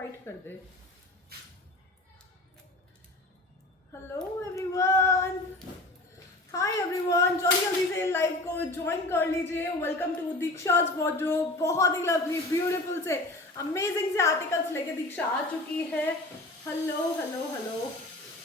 White कर दे। Hello everyone, hi everyone, जल्दी जल्दी से लाइव को ज्वाइन कर लीजिए। Welcome to Diksha's wardrobe. बहुत ही लवली ब्यूटीफुल से अमेजिंग से आर्टिकल्स लेके दीक्षा आ चुकी है। हेलो हेलो हेलो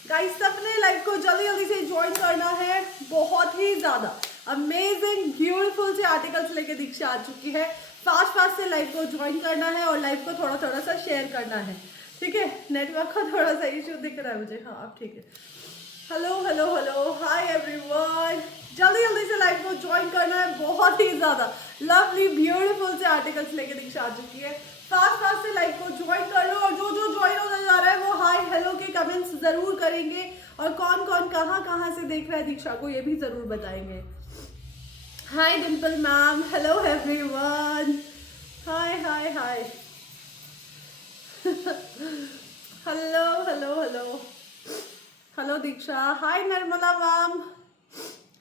गाइस, सबने लाइव को जल्दी जल्दी से ज्वाइन करना है। बहुत ही ज्यादा अमेजिंग ब्यूटीफुल से आर्टिकल्स लेके दीक्षा आ चुकी है। फास्ट फास्ट से लाइव को ज्वाइन करना है और लाइव को थोड़ा थोड़ा सा शेयर करना है, ठीक है। नेटवर्क का थोड़ा सा इशू दिख रहा है मुझे। हाँ अब ठीक है। हेलो हेलो हेलो, हाय एवरीवन, जल्दी जल्दी से लाइव को ज्वाइन करना है। बहुत ही ज्यादा लवली ब्यूटीफुल से आर्टिकल्स लेके दीक्षा आ चुकी है। फास्ट फास्ट से लाइव को ज्वाइन कर लो और जो जो ज्वाइन होने जा रहा है वो हाय हेलो के कमेंट्स जरूर करेंगे और कौन कौन कहाँ कहाँ से देख रहा है दीक्षा को ये भी जरूर बताएंगे। Hi Dimple ma'am, hello everyone, hi hi hi hello hello hello hello Diksha, hi Nirmala ma'am,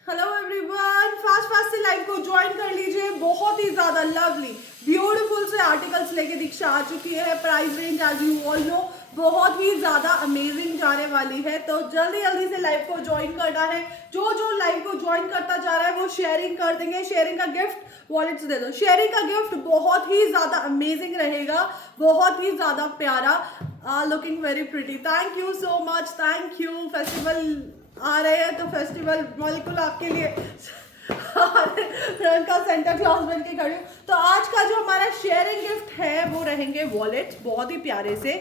hello everyone. Fast fast से लाइव को ज्वाइन कर लीजिए। बहुत ही ज्यादा लवली ब्यूटीफुल से आर्टिकल्स लेके दीक्षा आ चुकी है। Price range as you all know बहुत ही ज्यादा अमेजिंग जाने वाली है, तो जल्दी जल्दी से लाइव को ज्वाइन करना है। जो जो लाइव को ज्वाइन करता जा रहा है वो शेयरिंग कर देंगे। शेयरिंग का गिफ्ट वॉलेट्स दे दो। शेयरिंग का गिफ्ट बहुत ही ज्यादा अमेजिंग रहेगा, बहुत ही ज्यादा प्यारा। Looking very pretty, thank you so much, thank you. Festival आ रहे हैं तो फेस्टिवल बिल्कुल आपके लिए का सेंटा क्लॉज बन के खड़ी हूँ। तो आज का जो हमारा शेयरिंग गिफ्ट है वो रहेंगे वॉलेट, बहुत ही प्यारे से।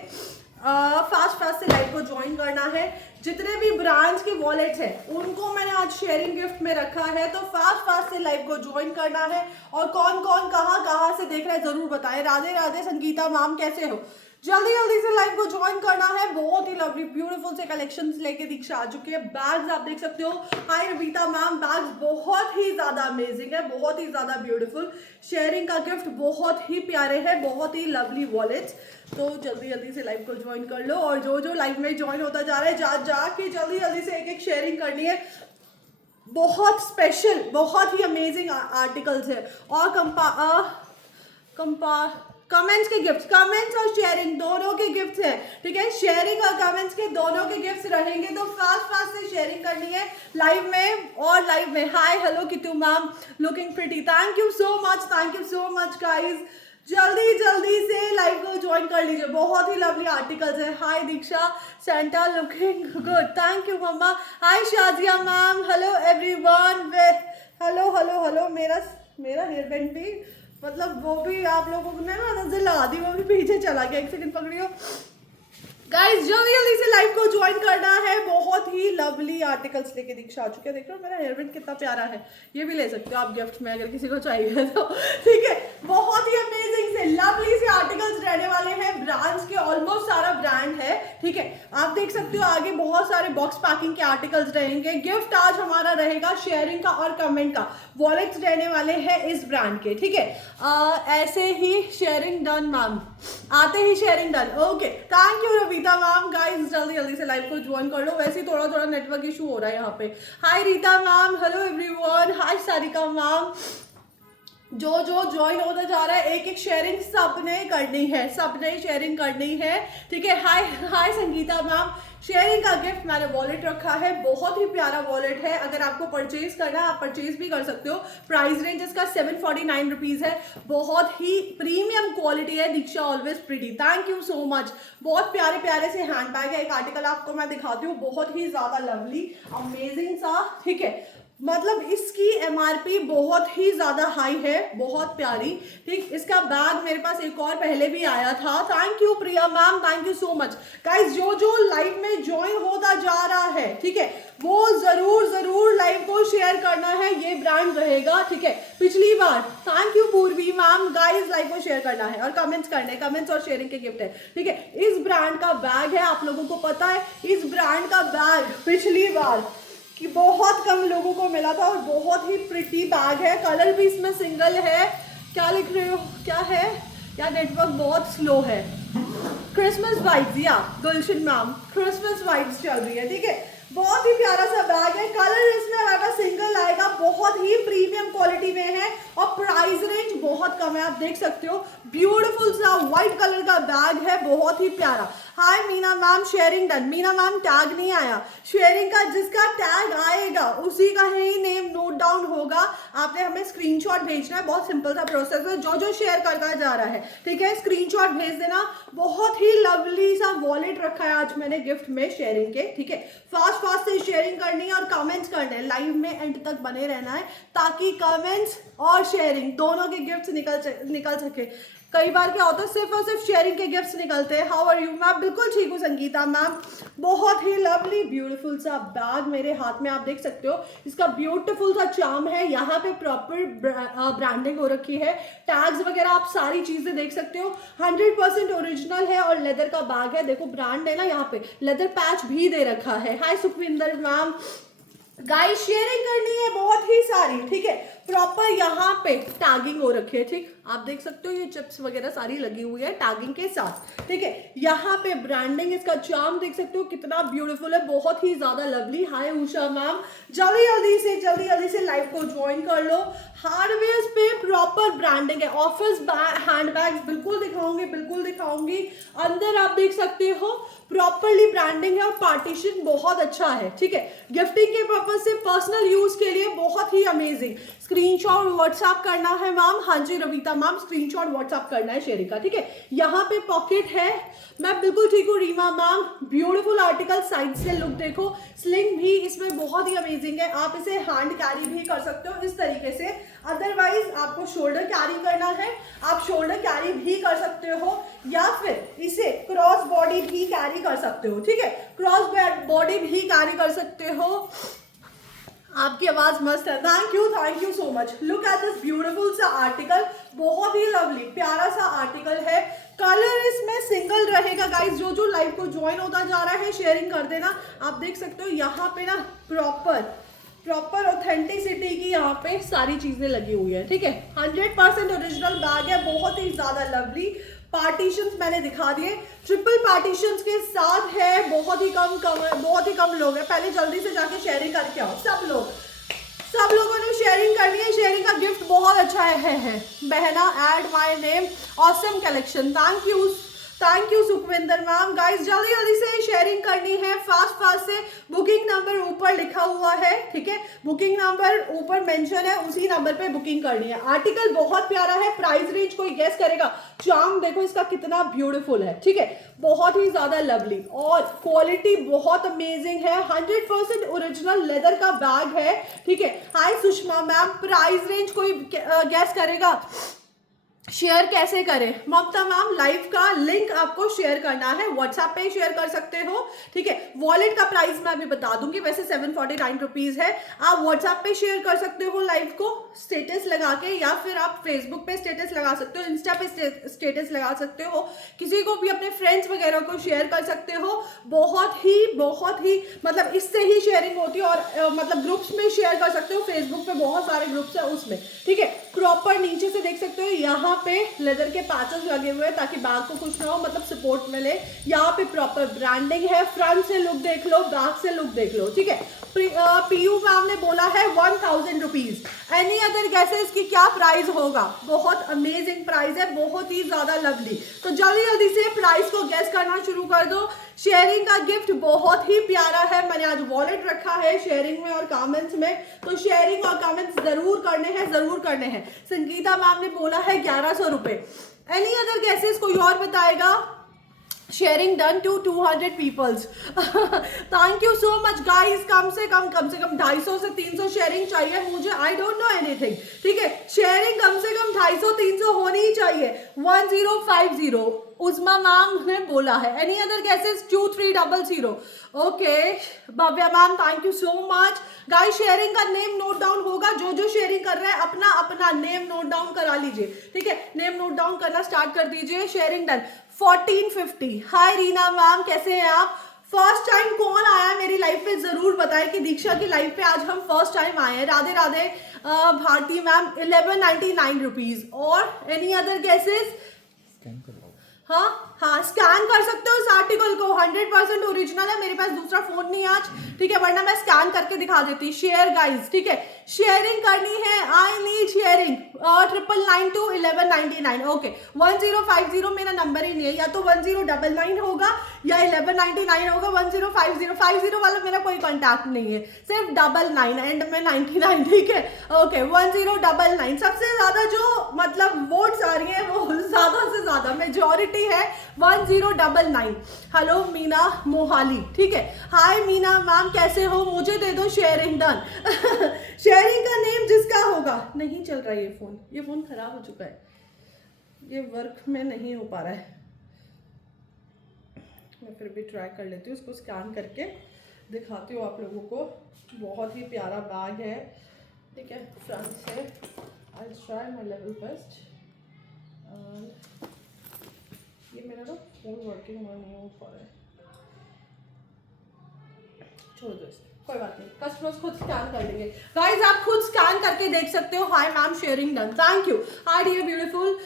फास्ट फास्ट से लाइव को ज्वाइन करना है। जितने भी ब्रांड्स के वॉलेट्स हैं उनको मैंने आज शेयरिंग गिफ्ट में रखा है, तो फास्ट फास्ट से लाइव को ज्वाइन करना है। और कौन कौन कहाँ कहाँ से देख रहा है जरूर बताएं। राधे राधे संगीता मैम, कैसे हो? जल्दी जल्दी से लाइव को ज्वाइन करना है। बहुत ही लवली ब्यूटीफुल से कलेक्शंस लेके दीक्षा आ चुकी है। बैग्स आप देख सकते हो। हाय रवीता मैम, बैग्स बहुत ही ज्यादा अमेजिंग है, बहुत ही ज्यादा ब्यूटीफुल। शेयरिंग का गिफ्ट बहुत ही प्यारे है, बहुत ही लवली वॉलेट्स। तो जल्दी जल्दी से लाइव को ज्वाइन कर लो और जो जो लाइव में ज्वाइन होता जा रहा है जाके जल्दी जल्दी से एक एक शेयरिंग करनी है। बहुत स्पेशल, बहुत ही अमेजिंग आर्टिकल्स है। और कमेंट्स के गिफ्ट, कमेंट्स और शेयरिंग दोनों के गिफ्ट्स हैं, ठीक है। शेयरिंग और कमेंट्स के दोनों के गिफ्ट्स रहेंगे, तो फास्ट फास्ट से शेयरिंग करनी है लाइव में। और लाइव में hi hello Kittu ma'am, looking pretty, thank you so much guys. जल्दी जल्दी से लाइव को ज्वाइन कर लीजिए। बहुत ही लवली आर्टिकल्स है। Hi Diksha, Santa looking good, thank you mama. Hi Shazia ma'am, hello everyone, hello hello hello. मेरा हेयर बैंड भी मतलब वो भी आप लोगों ने ना नजर लगा दी, वो भी पीछे चला गया। एक सेकंड पकड़ियो गाइस, जल्दी जल्दी से लाइव को ज्वाइन करना है। बहुत ही लवली आर्टिकल्स लेके दीक्षा आ चुके हैं। देख लो मेरा हेयर बैंड कितना प्यारा है, ये भी ले सकते हो आप गिफ्ट में अगर किसी को चाहिए तो, ठीक है। बहुत ही अमेजिंग से लवली से आर्टिकल्स रहने वाले हैं। ब्रांड्स के ऑलमोस्ट सारा ब्रांड है, ठीक है। आप देख सकते हो आगे बहुत सारे बॉक्स पैकिंग के आर्टिकल्स रहेंगे। गिफ्ट आज हमारा रहेगा शेयरिंग का और कमेंट का। वॉलेट्स रहने वाले हैं इस ब्रांड के, ठीक है। ऐसे ही शेयरिंग डन मैम, आते ही sharing done, okay. Thank you Rita ma'am. Guys जल्दी जल्दी से लाइव को ज्वाइन कर लो। वैसे ही थोड़ा थोड़ा नेटवर्क इशू हो रहा है यहाँ पे। हाय रीता मैम, हेलो एवरीवन, हाय सारिका मैम। जो जो ज्वाइन होता जा रहा है एक एक शेयरिंग सबने करनी है, सबने शेयरिंग करनी है, ठीक है। हाय हाय संगीता मैम, शेयरिंग का गिफ्ट मैंने वॉलेट रखा है। बहुत ही प्यारा वॉलेट है। अगर आपको परचेज करना है आप परचेज भी कर सकते हो। प्राइस रेंज इसका 749 रुपीज है। बहुत ही प्रीमियम क्वालिटी है। Diksha always pretty, thank you so much. बहुत प्यारे प्यारे से हैंड बैग है। एक आर्टिकल आपको मैं दिखाती हूँ, बहुत ही ज्यादा लवली अमेजिंग सा, ठीक है। मतलब इसकी एमआरपी बहुत ही ज्यादा हाई है, बहुत प्यारी, ठीक। इसका बैग मेरे पास एक और पहले भी आया था। Thank you Priya ma'am, thank you so much. Guys जो जो लाइव में ज्वाइन होता जा रहा है, ठीक है, वो जरूर जरूर लाइव को शेयर करना है। ये ब्रांड रहेगा, ठीक है। पिछली बार थैंक यू पूर्वी मैम। गाइस लाइव को शेयर करना है और कमेंट्स करने, कमेंट्स और शेयरिंग के गिफ्ट है, ठीक है। इस ब्रांड का बैग है, आप लोगों को पता है इस ब्रांड का बैग पिछली बार कि बहुत कम लोगों को मिला था और बहुत ही प्रिटी बैग है। कलर भी इसमें सिंगल है। क्या लिख रहे हो, क्या है यार, नेटवर्क बहुत स्लो है। क्रिसमस वाइब्स, या गुलशन मैम, क्रिसमस वाइब्स चल रही है, ठीक है। बहुत ही प्यारा सा बैग है। कलर इसमें आएगा सिंगल आएगा, बहुत ही प्रीमियम क्वालिटी में है और प्राइस रेंज बहुत कम है। आप देख सकते हो ब्यूटीफुल सा व्हाइट कलर का का बैग है, बहुत ही प्यारा। Hi Meena ma'am, sharing done. Meena ma'am tag नहीं आया, शेयरिंग का जिसका टैग आएगा उसी का ही नेम नोट डाउन होगा। आपने हमें स्क्रीनशॉट भेजना है, बहुत सिंपल सा प्रोसेस है, जो जो शेयर करता जा रहा है, ठीक है, स्क्रीनशॉट भेज देना। बहुत ही लवली सा वॉलेट रखा है आज मैंने गिफ्ट में शेयरिंग के, ठीक है। फास्ट फास्ट से शेयरिंग करनी है और कमेंट्स करने हैं, लाइव में एंड तक बने रहना है ताकि कमेंट्स और शेयरिंग दोनों के गिफ्ट्स निकल सके। कई बार क्या होता है सिर्फ और सिर्फ शेयरिंग के गिफ्ट्स निकलते हैं। How are you ma'am? बिल्कुल ठीक हूँ संगीता मैम। बहुत ही लवली ब्यूटीफुल सा बैग मेरे हाथ में आप देख सकते हो, इसका ब्यूटीफुल सा चार्म है, यहाँ पे प्रॉपर ब्रांडिंग हो रखी है, टैग्स वगैरह आप सारी चीजें देख सकते हो। 100% ओरिजिनल है और लेदर का बैग है, देखो ब्रांड है ना, यहाँ पे लेदर पैच भी दे रखा है। हाय सुखविंदर मैम। गाइस शेयरिंग करनी है बहुत ही सारी, ठीक है, प्रॉपर यहाँ पे टैगिंग हो रखी है, ठीक, आप देख सकते हो ये चिप्स वगैरह सारी लगी हुई है टैगिंग के साथ, ठीक है। यहाँ पे ब्रांडिंग, इसका चार्म देख सकते हो कितना ब्यूटीफुल है, बहुत ही ज्यादा लवली। हाय उषा मैम, जल्दी जल्दी से लाइव को ज्वाइन कर लो। हार्डवेयर पे प्रॉपर ब्रांडिंग है, ऑफिस हैंडबैग्स बिल्कुल दिखाऊंगी। अंदर आप देख सकते हो प्रॉपरली ब्रांडिंग है और पार्टीशन बहुत अच्छा है, ठीक है। गिफ्टिंग के पर्पज से, पर्सनल यूज के लिए बहुत ही अमेजिंग। स्क्रीनशॉट व्हाट्सएप करना है मैम। हाँ जी रविता मैम, स्क्रीनशॉट व्हाट्सएप करना है शेयरिंग का, ठीक है। यहाँ पे पॉकेट है, मैं बिल्कुल ठीक हूँ Reema ma'am. Beautiful article, side से लुक देखो, स्लिंग भी इसमें बहुत ही अमेजिंग है, आप इसे हैंड कैरी भी कर सकते हो इस तरीके से। अदरवाइज आपको शोल्डर कैरी करना है, आप शोल्डर कैरी भी कर सकते हो या फिर इसे क्रॉस बॉडी भी कैरी कर सकते हो, ठीक है, क्रॉस बॉडी भी कैरी कर सकते हो। आपकी आवाज मस्त है, thank you so much. Look at this beautiful सा आर्टिकल, बहुत ही लवली प्यारा सा आर्टिकल है। कलर इसमें सिंगल रहेगा गाइस, जो जो लाइव को ज्वाइन होता जा रहा है शेयरिंग कर देना। आप देख सकते हो यहाँ पे ना प्रॉपर ऑथेंटिसिटी की यहाँ पे सारी चीजें लगी हुई है, ठीक है। 100% ओरिजिनल बैग है, बहुत ही ज्यादा लवली। पार्टीशंस मैंने दिखा दिए, ट्रिपल पार्टीशंस के साथ है, बहुत ही कम लोग हैं। पहले जल्दी से जाके शेयरिंग करके आओ सब लोगों ने शेयरिंग करनी है। शेयरिंग का गिफ्ट बहुत अच्छा है। बहना add my name, awesome collection, thank you Sukhwinder ma'am. Guys जल्दी से शेयरिंग करनी है, फास्ट से। बुकिंग नंबर ऊपर लिखा हुआ है, ठीक है, बुकिंग नंबर ऊपर मेंशन है, उसी नंबर पे बुकिंग करनी है। आर्टिकल बहुत प्यारा है, प्राइस रेंज कोई गेस करेगा? चार्म देखो इसका कितना ब्यूटीफुल है, ठीक है, बहुत ही ज्यादा लवली और क्वालिटी बहुत अमेजिंग है। 100% ओरिजिनल लेदर का बैग है, ठीक है। हाय सुषमा मैम, प्राइस रेंज कोई गेस करेगा? शेयर कैसे करें? ममता मैम, लाइव का लिंक आपको शेयर करना है, व्हाट्सएप पे शेयर कर सकते हो, ठीक है। वॉलेट का प्राइस मैं अभी बता दूंगी, वैसे 749 रुपीज है। आप व्हाट्सएप पे शेयर कर सकते हो लाइव को स्टेटस लगा के, या फिर आप फेसबुक पे स्टेटस लगा सकते हो, इंस्टा पे स्टेटस लगा सकते हो, किसी को भी अपने फ्रेंड्स वगैरह को शेयर कर सकते हो। बहुत ही मतलब इससे ही शेयरिंग होती है और मतलब ग्रुप्स में शेयर कर सकते हो, फेसबुक पे बहुत सारे ग्रुप्स है उसमें, ठीक है। प्रॉपर नीचे से देख सकते हो यहाँ पे लेदर के पैचेस लगे हुए हैं ताकि बैग को कुछ ना हो, मतलब सपोर्ट मिले। यहाँ पे प्रॉपर ब्रांडिंग है, फ्रंट से लुक देख लो, बैक से लुक देख लो, ठीक है। पीयू मैम ने बोला है 1000 रुपीज। एनी अदर गैसेस की क्या प्राइस होगा? बहुत अमेजिंग प्राइस है, बहुत ही ज्यादा लवली। तो जल्दी से प्राइस को गैस करना शुरू कर दो। शेयरिंग का गिफ्ट बहुत ही प्यारा है, मैंने आज वॉलेट रखा है शेयरिंग में और कमेंट्स में, तो शेयरिंग और कमेंट्स जरूर करने हैं। संगीता मैम ने बोला है 1100 रुपए। एनी अदर गैसेस कोई और बताएगा? Sharing done to 200 peoples. Thank you so much guys. कम से कम 250 से 300 शेयरिंग चाहिए मुझे, आई डोंट नो एनीथिंग, ठीक है। शेयरिंग कम से कम 250-300 होनी ही चाहिए। 1050 उस्मा मैम ने बोला है। Any other gases? 2300। Okay Bhavya ma'am, thank you so much. Guys sharing का नेम नोट डाउन होगा, जो शेयरिंग कर रहा है अपना नेम नोट डाउन करा लीजिए, ठीक है, नेम नोट डाउन करना स्टार्ट कर दीजिए। Sharing done. 1450। हाय रीना मैम, कैसे हैं आप? फर्स्ट टाइम कौन आया है मेरी लाइफ पे जरूर बताएं कि दीक्षा की लाइफ पे आज हम फर्स्ट टाइम आए हैं। Radhe Radhe Bharti ma'am, 1199 rupees. और एनी अदर गैसेस? हाँ हाँ स्कैन कर सकते हो इस आर्टिकल को, 100% ओरिजिनल है, मेरे पास दूसरा फोन नहीं है आज, ठीक है, वरना मैं स्कैन करके दिखा देती। शेयर गाइस, ठीक है, शेयरिंग करनी है, आई नीड शेयरिंग, 99921199, ओके 1050 मेरा नंबर ही नहीं है, या तो 1099 होगा या 1199 होगा, 1050 वाला मेरा कोई कॉन्टैक्ट नहीं है, सिर्फ 99 एंड में 99, ठीक है, ओके 1099। सबसे ज्यादा जो मतलब वोट्स आ रही है वो ज्यादा से ज्यादा मेजॉरिटी है 1099। हेलो मीना मोहाली, ठीक है, हाय मीना मैम कैसे हो, मुझे दे दो शेयरिंग डन। शेयरिंग का नेम जिसका होगा, नहीं चल रहा है ये फोन खराब हो चुका है, ये वर्क में नहीं हो पा रहा है, मैं फिर भी ट्राई कर लेती हूँ, उसको स्कैन करके दिखाती हूँ आप लोगों को। बहुत ही प्यारा बैग है, ठीक है, फ्रंट से I try my level best. ये मेरा ना फोन वर्किंग नहीं हो पा रहा है, छोड़ दो इसे, कोई बात नहीं, कस्टमर्स खुद स्कैन कर लेंगे। गाइस आप खुद स्कैन करके देख सकते हो। Hi ma'am sharing done, thank you. Hi dear beautiful,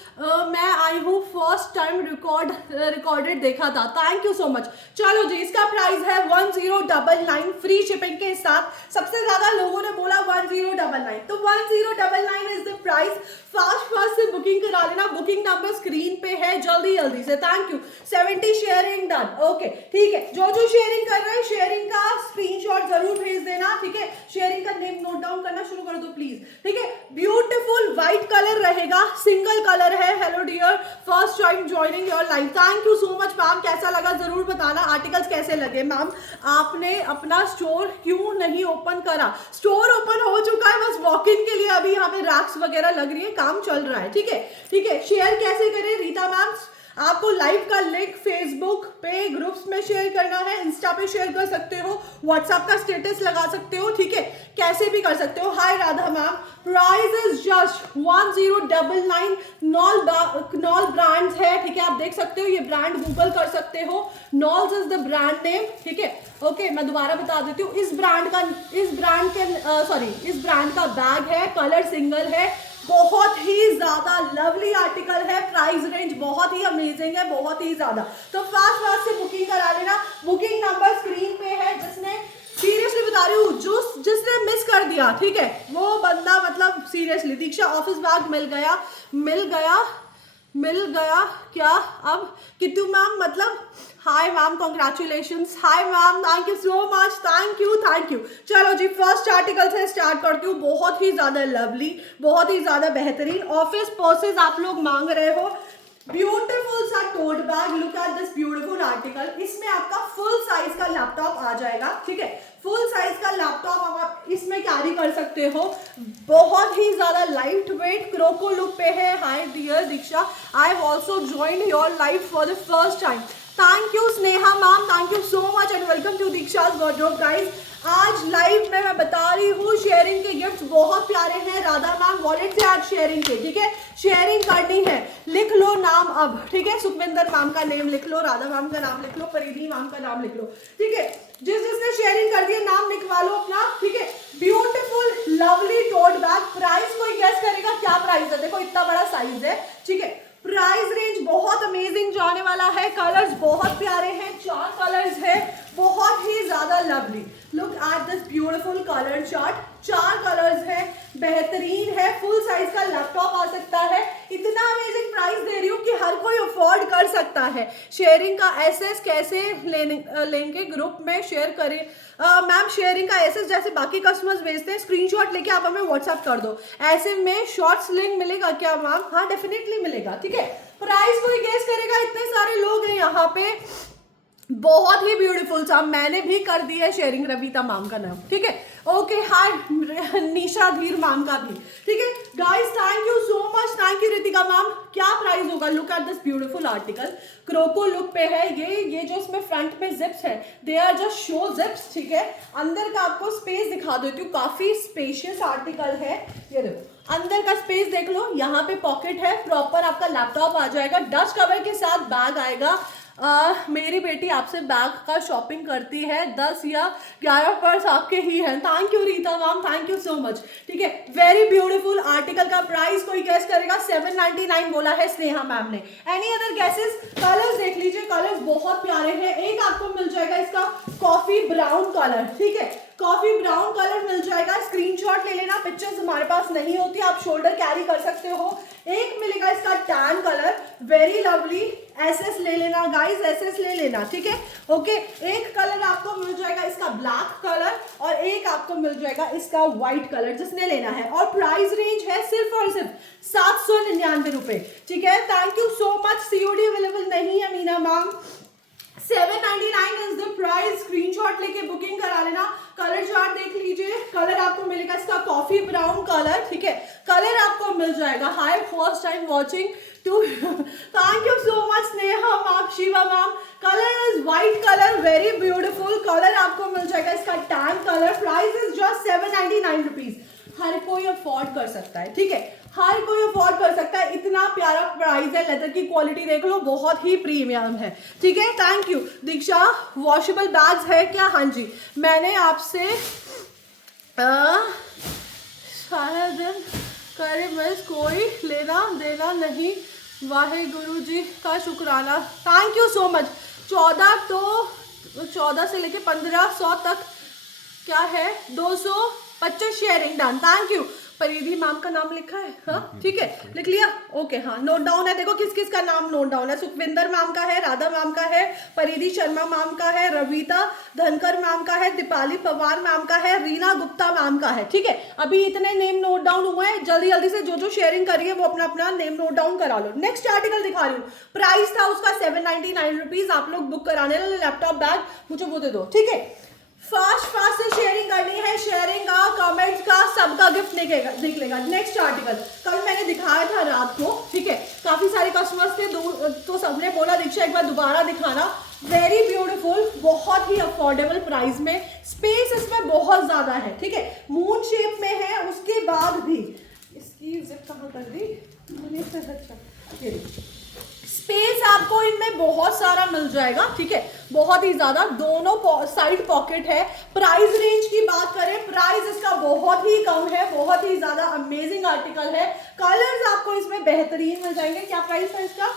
मैं आई हूँ फर्स्ट टाइम रिकॉर्डेड देखा था, थैंक यू सो मच। चलो जी, इसका प्राइस है 1099 फ्री शिपिंग के साथ। सबसे ज्यादा लोगों ने बोला 1099, तो 1099 इज द प्राइस। फास्ट से बुकिंग करा लेना, बुकिंग नंबर स्क्रीन पे है, जल्दी से, thank you. 70 sharing done, okay ठीक है, जो शेयरिंग कर रहे हैं शेयरिंग का स्क्रीनशॉट जरूर भेज देना, ठीक है, शेयरिंग का नेम नोट डाउन करना शुरू कर दो प्लीज, ठीक है। ब्यूटीफुल व्हाइट कलर रहेगा, सिंगल कलर है। Hello dear, first time joining your live, thank you so much ma'am, कैसा लगा जरूर बताना, आर्टिकल्स कैसे लगे। मैम आपने अपना स्टोर क्यों नहीं ओपन करा? स्टोर ओपन हो चुका है, बस वॉक इन के लिए अभी यहाँ पे रैक्स वगैरह लग रही है, काम चल रहा है, ठीक है। शेयर कैसे करें रीता मैम? आपको लाइव का लिंक फेसबुक पे ग्रुप्स में शेयर करना है, इंस्टा पे शेयर कर सकते हो, व्हाट्सएप का स्टेटस लगा सकते हो, ठीक है, कैसे भी कर सकते हो। Hi Radha ma'am, price is just 1099, नॉल ब्रांड्स है, ठीक है, आप देख सकते हो, ये ब्रांड गूगल कर सकते हो, नॉल्स इज द ब्रांड नेम, ठीक है, ओके। मैं दोबारा बता देती हूँ, इस ब्रांड का बैग है, कलर सिंगल है, बहुत ही ज्यादा लवली आर्टिकल है, प्राइस रेंज बहुत ही अमेजिंग है, बहुत ही ज्यादा। तो फास्ट से बुकिंग करा लेना, बुकिंग नंबर स्क्रीन पे है। जिसने, सीरियसली बता रही हूँ, जिसने मिस कर दिया, ठीक है, वो बंदा मतलब सीरियसली, दीक्षा ऑफिस बैग मिल गया क्या अब? किट्टू मैम मतलब hi ma'am, congratulations, hi ma'am, thank you so much, thank you. चलो जी, फर्स्ट आर्टिकल से स्टार्ट करती हूँ। बहुत ही ज्यादा लवली, बहुत ही ज्यादा बेहतरीन ऑफिस पर्सेस आप लोग मांग रहे हो, ब्यूटीफुल सा tote bag, look at this beautiful article. इसमें आपका फुल साइज का लैपटॉप आ जाएगा, ठीक है, फुल साइज का लैपटॉप आप इसमें कैरी कर सकते हो, बहुत ही ज्यादा लाइट वेट, क्रोको लुक पे है। Hi dear Diksha, I have also joined your life for the first time, thank you Sneha ma'am, thank you so much and welcome to Diksha's wardrobe. Guys आज लाइव में मैं बता रही हूँ, शेयरिंग के गिफ्ट्स बहुत प्यारे हैं। राधा मैम वॉलेट से आज शेयरिंग के, ठीक है, शेयरिंग करनी है, लिख लो नाम अब, ठीक है, सुखविंदर मैम का नेम लिख लो, राधा मैम का नाम लिख लो, परिधि मैम का नाम लिख लो, ठीक है, जिसने शेयरिंग कर दिया नाम लिखवा लो अपना, ठीक है। Beautiful lovely tote bag, price कोई गेस करेगा क्या प्राइस है? देखो इतना बड़ा साइज है, ठीक है, प्राइस रेंज बहुत अमेजिंग जाने वाला है, कलर्स बहुत प्यारे हैं, 4 कलर्स है, बहुत ही ज्यादा lovely. Look at this beautiful colour chart, 4 colours है, बेहतरीन है, फुल साइज का लैपटॉप आ सकता है। इतना अमेजिंग प्राइस दे रही हूँ कि हर कोई अफोर्ड कर सकता है। शेयरिंग का एसेस कैसे लेंगे, ग्रुप में शेयर करें? मैम शेयरिंग का एसेस जैसे बाकी कस्टमर्स भेजते हैं, स्क्रीनशॉट लेके आप हमें व्हाट्सएप कर दो, ऐसे में शॉर्ट्स लिंक मिलेगा क्या मैम? हाँ डेफिनेटली मिलेगा, ठीक है। प्राइस कोई गेस करेगा? इतने सारे लोग हैं यहाँ पे, बहुत ही ब्यूटीफुल सा, मैंने भी कर दी है शेयरिंग, रविता मैम का नाम, ठीक है, ओके। हाय निशा धीर मैम का भी, ठीक है। Guys thank you so much, thank you Ritika ma'am. क्या प्राइस होगा? Look at this beautiful article, croco look पे है, ये जो इसमें फ्रंट में जिप्स है, they are just show zips, ठीक है। अंदर का आपको स्पेस दिखा देती हूँ, काफी स्पेशियस आर्टिकल है, ये देखो अंदर का स्पेस देख लो, यहाँ पे पॉकेट है, प्रॉपर आपका लैपटॉप आ जाएगा, डस्ट कवर के साथ बैग आएगा, मेरी बेटी आपसे बैग का शॉपिंग करती है, 10 या 11 पर्स आपके ही हैं। Thank you Rita ma'am, thank you so much. ठीक है, वेरी ब्यूटीफुल आर्टिकल का प्राइस कोई गेस करेगा? 799 बोला है स्नेहा मैम ने। Any other guesses? कलर्स देख लीजिए, कलर्स बहुत प्यारे हैं। एक आपको मिल जाएगा इसका कॉफी ब्राउन कलर, ठीक है, कॉफी ब्राउन कलर मिल जाएगा। स्क्रीनशॉट ले लेना, पिक्चर्स हमारे पास नहीं होती, आप शोल्डर कैरी कर सकते हो। एक मिलेगा इसका tan colour, very lovely. SS ले लेना गाइस, एसएस ले लेना, ठीक है, ओके। एक कलर आपको मिल जाएगा इसका ब्लैक कलर और एक आपको मिल जाएगा इसका व्हाइट कलर, जिसने लेना है। और प्राइस रेंज है सिर्फ और सिर्फ 799 रुपए, ठीक है। Thank you so much. COD available नहीं है Meena ma'am. 799 is the price. Screenshot लेके बुकिंग करा लेना। कलर चार्ट देख लीजिए, कलर आपको मिलेगा इसका कॉफी ब्राउन कलर, ठीक है। कलर आपको मिल जाएगा, hi first time watching too, thank you so much Sneha ma'am, Shiva ma'am. Colour is white colour, very beautiful colour आपको मिल जाएगा इसका tan colour. Price is just 799 rupees. हर कोई अफोर्ड कर सकता है, ठीक है, हर कोई अफोर्ड कर सकता है। इतना प्यारा प्राइस है, लेदर की क्वालिटी देख लो, बहुत ही प्रीमियम है, ठीक है। Thank you Diksha. Washable bags है क्या? हाँ जी, मैंने आपसे शायद करे बस कोई लेना देना नहीं, वाहे गुरु जी का शुक्राना। Thank you so much. 14 से लेके 1500 तक क्या है, 225 शेयरिंग डन। Thank you. परिधि मैम का नाम लिखा है, हाँ ठीक है, लिख लिया, ओके, हाँ नोट डाउन है। देखो किस किस का नाम नोट डाउन है। सुखविंदर मैम का है, राधा मैम का है, परिधि शर्मा मैम का है, रविता धनकर मैम का है, दीपाली पवार मैम का है, रीना गुप्ता मैम का है, ठीक है। अभी इतने नेम नोट डाउन हुए हैं, जल्दी जल्दी से जो जो शेयरिंग करिए वो अपना अपना नेम नोट डाउन करा लो। नेक्स्ट आर्टिकल दिखा रही हूँ, प्राइस था उसका 799 रुपीज। आप लोग बुक कराने वाले लैपटॉप बैग मुझे वो दे दो, ठीक है। फास्ट से शेयरिंग करनी है, शेयरिंग का, कमेंट्स का, सबका गिफ्ट निकलेगा। नेक्स्ट आर्टिकल कल मैंने दिखाया था रात को, ठीक है, काफी सारे कस्टमर्स थे, तो सबने बोला दीक्षा एक बार दोबारा दिखाना। वेरी ब्यूटीफुल, बहुत ही अफोर्डेबल प्राइस में, स्पेस इसमें बहुत ज्यादा है, ठीक है, मून शेप में है। उसके बाद भी इसकी जिप कहाँ कर दी मैंने, अच्छा स्पेस आपको इनमें बहुत सारा मिल जाएगा, ठीक है, बहुत ही ज्यादा, दोनों साइड पॉकेट है। प्राइस रेंज की बात करें, प्राइस इसका बहुत ही कम है, बहुत ही ज्यादा अमेजिंग आर्टिकल है। कलर्स आपको इसमें बेहतरीन मिल जाएंगे। क्या प्राइस है इसका?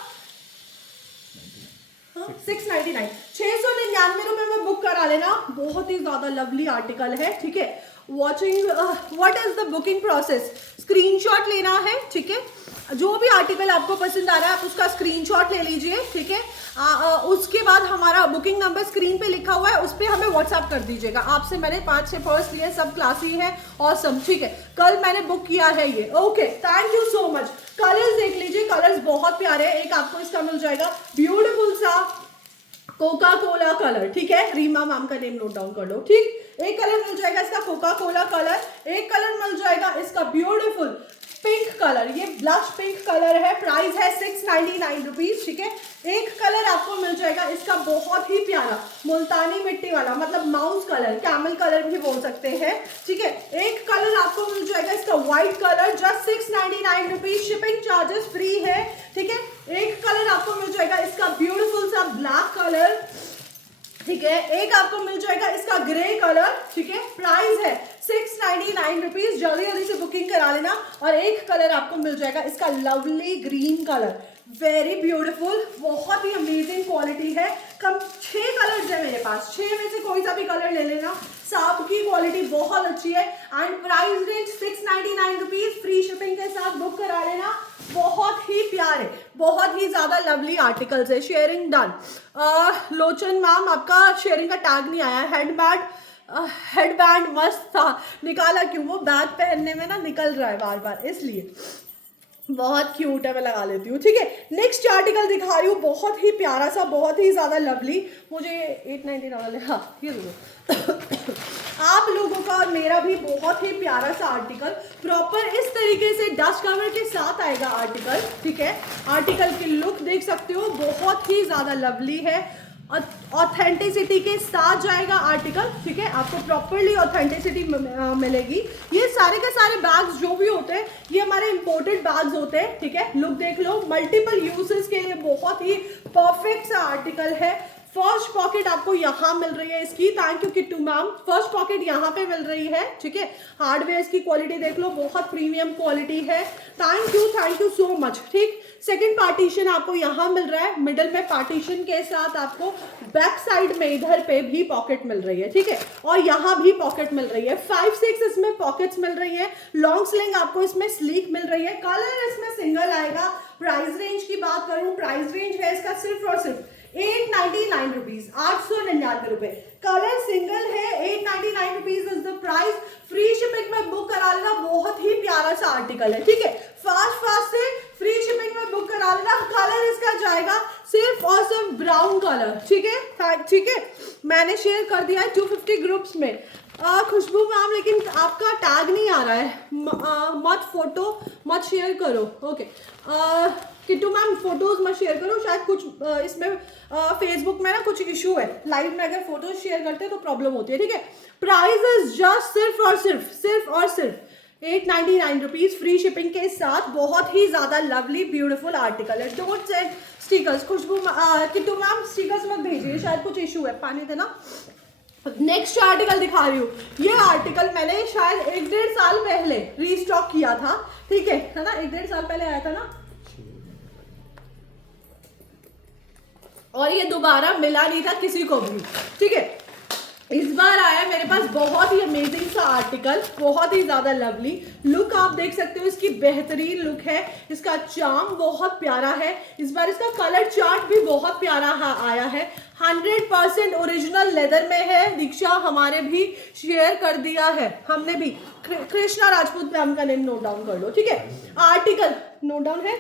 699, 699 रुपए में बुक करा लेना। बहुत ही ज्यादा लवली आर्टिकल है, ठीक है। Watching, what is the booking process? Screenshot लेना है, ठीक है, जो भी आर्टिकल आपको पसंद आ रहा है आप उसका स्क्रीनशॉट ले लीजिए, ठीक है। उसके बाद हमारा बुकिंग नंबर स्क्रीन पे लिखा हुआ है, उस पर हमें व्हाट्सएप कर दीजिएगा। आपसे मैंने 5-6 पर्स लिए, सब क्लासी है और सब, ठीक है, कल मैंने बुक किया है ये, okay. Thank you so much. Colours देख लीजिए, कलर्स बहुत प्यारे हैं। एक आपको इसका मिल जाएगा ब्यूटीफुल सा कोका कोला कलर, ठीक है, रीमा मैम का नेम नोट डाउन कर लो, ठीक। एक कलर मिल जाएगा इसका कोका कोला कलर, एक कलर मिल जाएगा इसका ब्यूटीफुल पिंक कलर, ये ब्लश पिंक कलर है। प्राइस है 699 रुपीज, ठीक है। एक कलर आपको मिल जाएगा इसका बहुत ही प्यारा मुल्तानी मिट्टी वाला, मतलब माउस कलर, कैमल कलर भी बोल सकते हैं, ठीक है। एक कलर आपको मिल जाएगा इसका white colour, just 699 rupees, shipping charges free है, ठीक है। एक कलर आपको मिल जाएगा इसका ब्यूटीफुल सा ब्लैक कलर, ठीक है। एक आपको मिल जाएगा इसका ग्रे कलर, ठीक है। प्राइस है 699 रुपीज, जल्दी जल्दी से बुकिंग करा लेना। और एक कलर आपको मिल जाएगा इसका lovely green colour, very beautiful, बहुत ही अमेजिंग क्वालिटी है। कम 6 कलर्स है मेरे पास, 6 में से कोई सा भी कलर ले लेना, सबकी क्वालिटी बहुत अच्छी है। And price range 699 rupees, free shipping के साथ बुक करा लेना। बहुत ही प्यारे, बहुत ही ज्यादा लवली आर्टिकल्स है। Sharing done. लोचन मैम आपका शेयरिंग का टैग नहीं आया। हेडबैंड मस्त था, निकाला क्यों? वो बैग पहनने में ना निकल रहा है बार बार, इसलिए बहुत क्यूट है, मैं लगा लेती हूँ, ठीक है। नेक्स्ट आर्टिकल दिखा रही हूँ, बहुत ही प्यारा सा, बहुत ही ज्यादा लवली। मुझे 899 वाले, हाँ ये दो आप लोगों का और मेरा भी बहुत ही प्यारा सा आर्टिकल, प्रॉपर इस तरीके से डस्ट कवर के साथ आएगा आर्टिकल, ठीक है। आर्टिकल की लुक देख सकते हो, बहुत ही ज्यादा लवली है, ऑथेंटिसिटी के साथ जाएगा आर्टिकल, ठीक है। आपको प्रॉपरली ऑथेंटिसिटी मिलेगी। ये सारे के सारे बैग्स जो भी होते हैं ये हमारे इंपोर्टेड बैग्स होते हैं, ठीक है। लुक देख लो, मल्टीपल यूजेस के लिए बहुत ही परफेक्ट सा आर्टिकल है। फर्स्ट पॉकेट आपको यहाँ मिल रही है इसकी, thank you Kittu ma'am. First pocket यहाँ पे मिल रही है, ठीक है। हार्डवेयर की क्वालिटी देख लो, बहुत प्रीमियम क्वालिटी है। थैंक यू सो मच, ठीक। सेकंड पार्टीशन आपको यहाँ मिल रहा है, मिडल में पार्टीशन के साथ आपको बैक साइड में इधर पे भी पॉकेट मिल रही है, ठीक है। और यहाँ भी पॉकेट मिल रही है, 5-6 इसमें पॉकेट्स मिल रही है। लॉन्ग स्लिंग आपको इसमें स्लीक मिल रही है। कलर इसमें सिंगल आएगा। प्राइस रेंज की बात करूँ, प्राइस रेंज है इसका सिर्फ और सिर्फ 899 रुपीज, 899 रुपए। कलर सिंगल है, 899 rupees is the price. Free shipping में बुक करा लेना, बहुत ही प्यारा सा आर्टिकल है, ठीक है। फास्ट से फ्री शिपिंग में बुक करा लेना। कलर इसका जाएगा सिर्फ और सिर्फ ब्राउन कलर, ठीक है, ठीक है। मैंने शेयर कर दिया है 250 ग्रुप्स में। खुशबू मैम लेकिन आपका टैग नहीं आ रहा है, मत फोटो मत शेयर करो, ओके। किट्टू मैम फोटोज मत शेयर करो, शायद कुछ इसमें फेसबुक में ना कुछ इशू है। लाइव में अगर फोटोज शेयर करते हैं तो प्रॉब्लम होती है, ठीक है। प्राइस इज जस्ट सिर्फ और सिर्फ 899 रुपीज फ्री शिपिंग के साथ। बहुत ही ज्यादा लवली ब्यूटीफुल आर्टिकल है। Don't send stickers. Khushboo Kittu ma'am stickers मत भेजिए, शायद कुछ इशू है, पानी देना। नेक्स्ट आर्टिकल दिखा रही हूँ। ये आर्टिकल मैंने शायद 1-1.5 साल पहले रीस्टॉक किया था, ठीक है ना। 1-1.5 साल पहले आया था ना, और ये दोबारा मिला नहीं था किसी को भी, ठीक है। इस बार आया मेरे पास बहुत ही अमेजिंग सा आर्टिकल, बहुत ही ज्यादा लवली लुक आप देख सकते हो। इसकी बेहतरीन लुक है, इसका चार्म बहुत प्यारा है। इस बार इसका कलर चार्ट भी बहुत प्यारा आया है। 100% ओरिजिनल लेदर में है। दीक्षा हमारे भी शेयर कर दिया है हमने भी। कृष्णा राजपूत मैम का नेम नोट डाउन कर लो, ठीक है। आर्टिकल नोट डाउन है,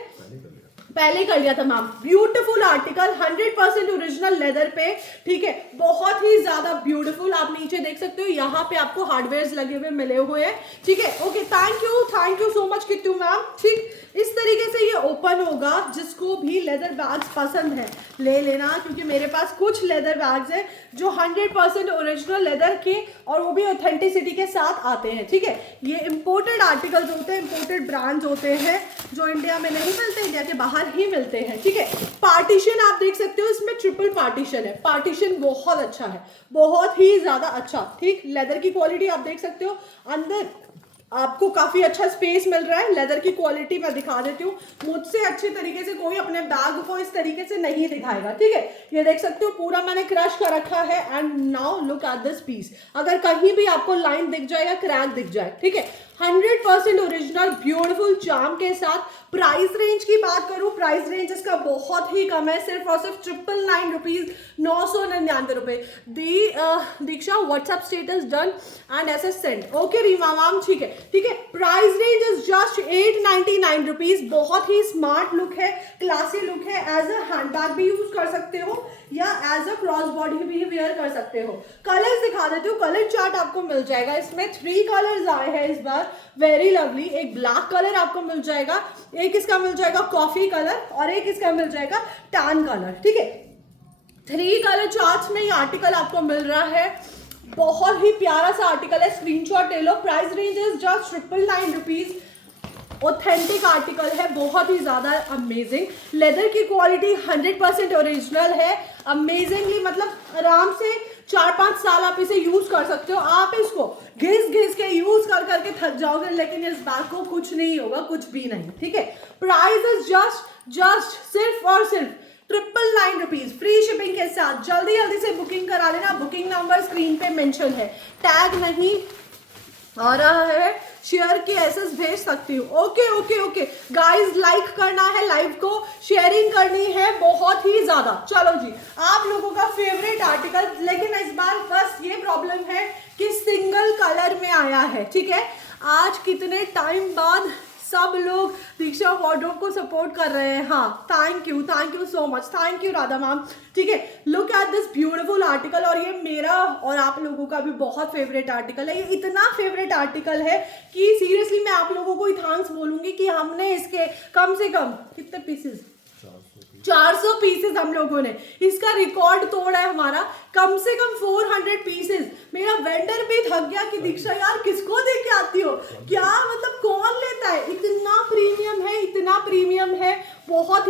पहले कर लिया था ma'am. Beautiful article, 100% original leather पे, ठीक है। बहुत ही ज्यादा ब्यूटीफुल। आप नीचे देख सकते हो, यहाँ पे आपको हार्डवेयर लगे हुए मिले हुए हैं, ठीक है। Okay, thank you so much Kittu ma'am, ठीक। इस तरीके से ये ओपन होगा। जिसको भी लेदर बैग्स पसंद है ले लेना, क्योंकि मेरे पास कुछ लेदर बैग्स हैं जो 100% ओरिजिनल लेदर के और वो भी ऑथेंटिसिटी के साथ आते हैं, ठीक है। ये इंपोर्टेड आर्टिकल्स होते हैं, इंपोर्टेड ब्रांड्स होते हैं जो इंडिया में नहीं मिलते, इंडिया के बाहर ही मिलते हैं, ठीक है। पार्टीशन आप देख सकते हो, इसमें ट्रिपल पार्टीशन है। पार्टीशन बहुत अच्छा है, बहुत ही ज्यादा अच्छा, ठीक। लेदर की क्वालिटी आप देख सकते हो, अंदर आपको काफी अच्छा स्पेस मिल रहा है। लेदर की क्वालिटी मैं दिखा देती हूँ, मुझसे अच्छे तरीके से कोई अपने बैग को इस तरीके से नहीं दिखाएगा, ठीक है। ये देख सकते हो पूरा मैंने क्रश कर रखा है। And now look at this piece. अगर कहीं भी आपको लाइन दिख जाएगा, क्रैक दिख जाए, ठीक है। 100% ओरिजिनल ब्यूटीफुल चार्म के साथ। प्राइस रेंज की बात करूं, प्राइस रेंज इसका बहुत ही कम है, सिर्फ और सिर्फ 999 रुपीज, 999 रुपए। Diksha WhatsApp status done and SS send, okay Reema ma'am, ठीक है, ठीक है। Price range is just 899 rupees. बहुत ही स्मार्ट लुक है, क्लासी लुक है। एज अ हैंडबैग भी यूज कर सकते हो या एज अ क्रॉस बॉडी भी वेयर कर सकते हो। कलर्स दिखा देती हूँ, कलर चार्ट आपको मिल जाएगा। इसमें 3 कलर्स आए हैं इस बार, वेरी लवली। एक ब्लैक कलर आपको मिल जाएगा, एक इसका मिल जाएगा कॉफी कलर, और एक इसका मिल जाएगा टैन कलर, ठीक है। 3 कलर चार्ट्स में ये आर्टिकल आपको मिल रहा है। बहुत ही प्यारा सा आर्टिकल है, स्क्रीनशॉट ले लो। Price range is just 999 rupees. Authentic article है, बहुत ही ज्यादा अमेजिंग। लेदर की क्वालिटी 100% ओरिजिनल है। अमेजिंगली, मतलब आराम से 4-5 साल आप इसे यूज कर सकते हो। आप इसको घिस के यूज कर करके थक जाओगे, लेकिन इस बैग को कुछ नहीं होगा, कुछ भी नहीं, ठीक है। प्राइस इज जस्ट सिर्फ और सिर्फ 999 रुपीज फ्री शिपिंग के साथ। जल्दी से बुकिंग करा लेना। बुकिंग नंबर स्क्रीन पे मेंशन है, टैग नहीं आ रहा है, शेयर की एसेस भेज सकती हूँ। ओके गाइस, लाइक करना है लाइव को, शेयरिंग करनी है बहुत ही ज्यादा। चलो जी, आप लोगों का फेवरेट आर्टिकल, लेकिन इस बार बस ये प्रॉब्लम है कि सिंगल कलर में आया है, ठीक है। आज कितने टाइम बाद सब लोग दीक्षा वार्डरोब को सपोर्ट कर रहे हैं। हाँ, thank you so much, thank you Radha ma'am, ठीक है। Look at this beautiful article. और ये मेरा और आप लोगों का भी बहुत फेवरेट आर्टिकल है। ये इतना फेवरेट आर्टिकल है कि सीरियसली मैं आप लोगों को ही थैंक्स बोलूंगी कि हमने इसके कम से कम कितने पीसेस, 400 पीसेस हम लोगों ने इसका रिकॉर्ड तोड़ा है हमारा। कम से कम 400 पीसेस। मेरा वेंडर भी थक गया कि दीक्षा यार किसको दे के आती हो, क्या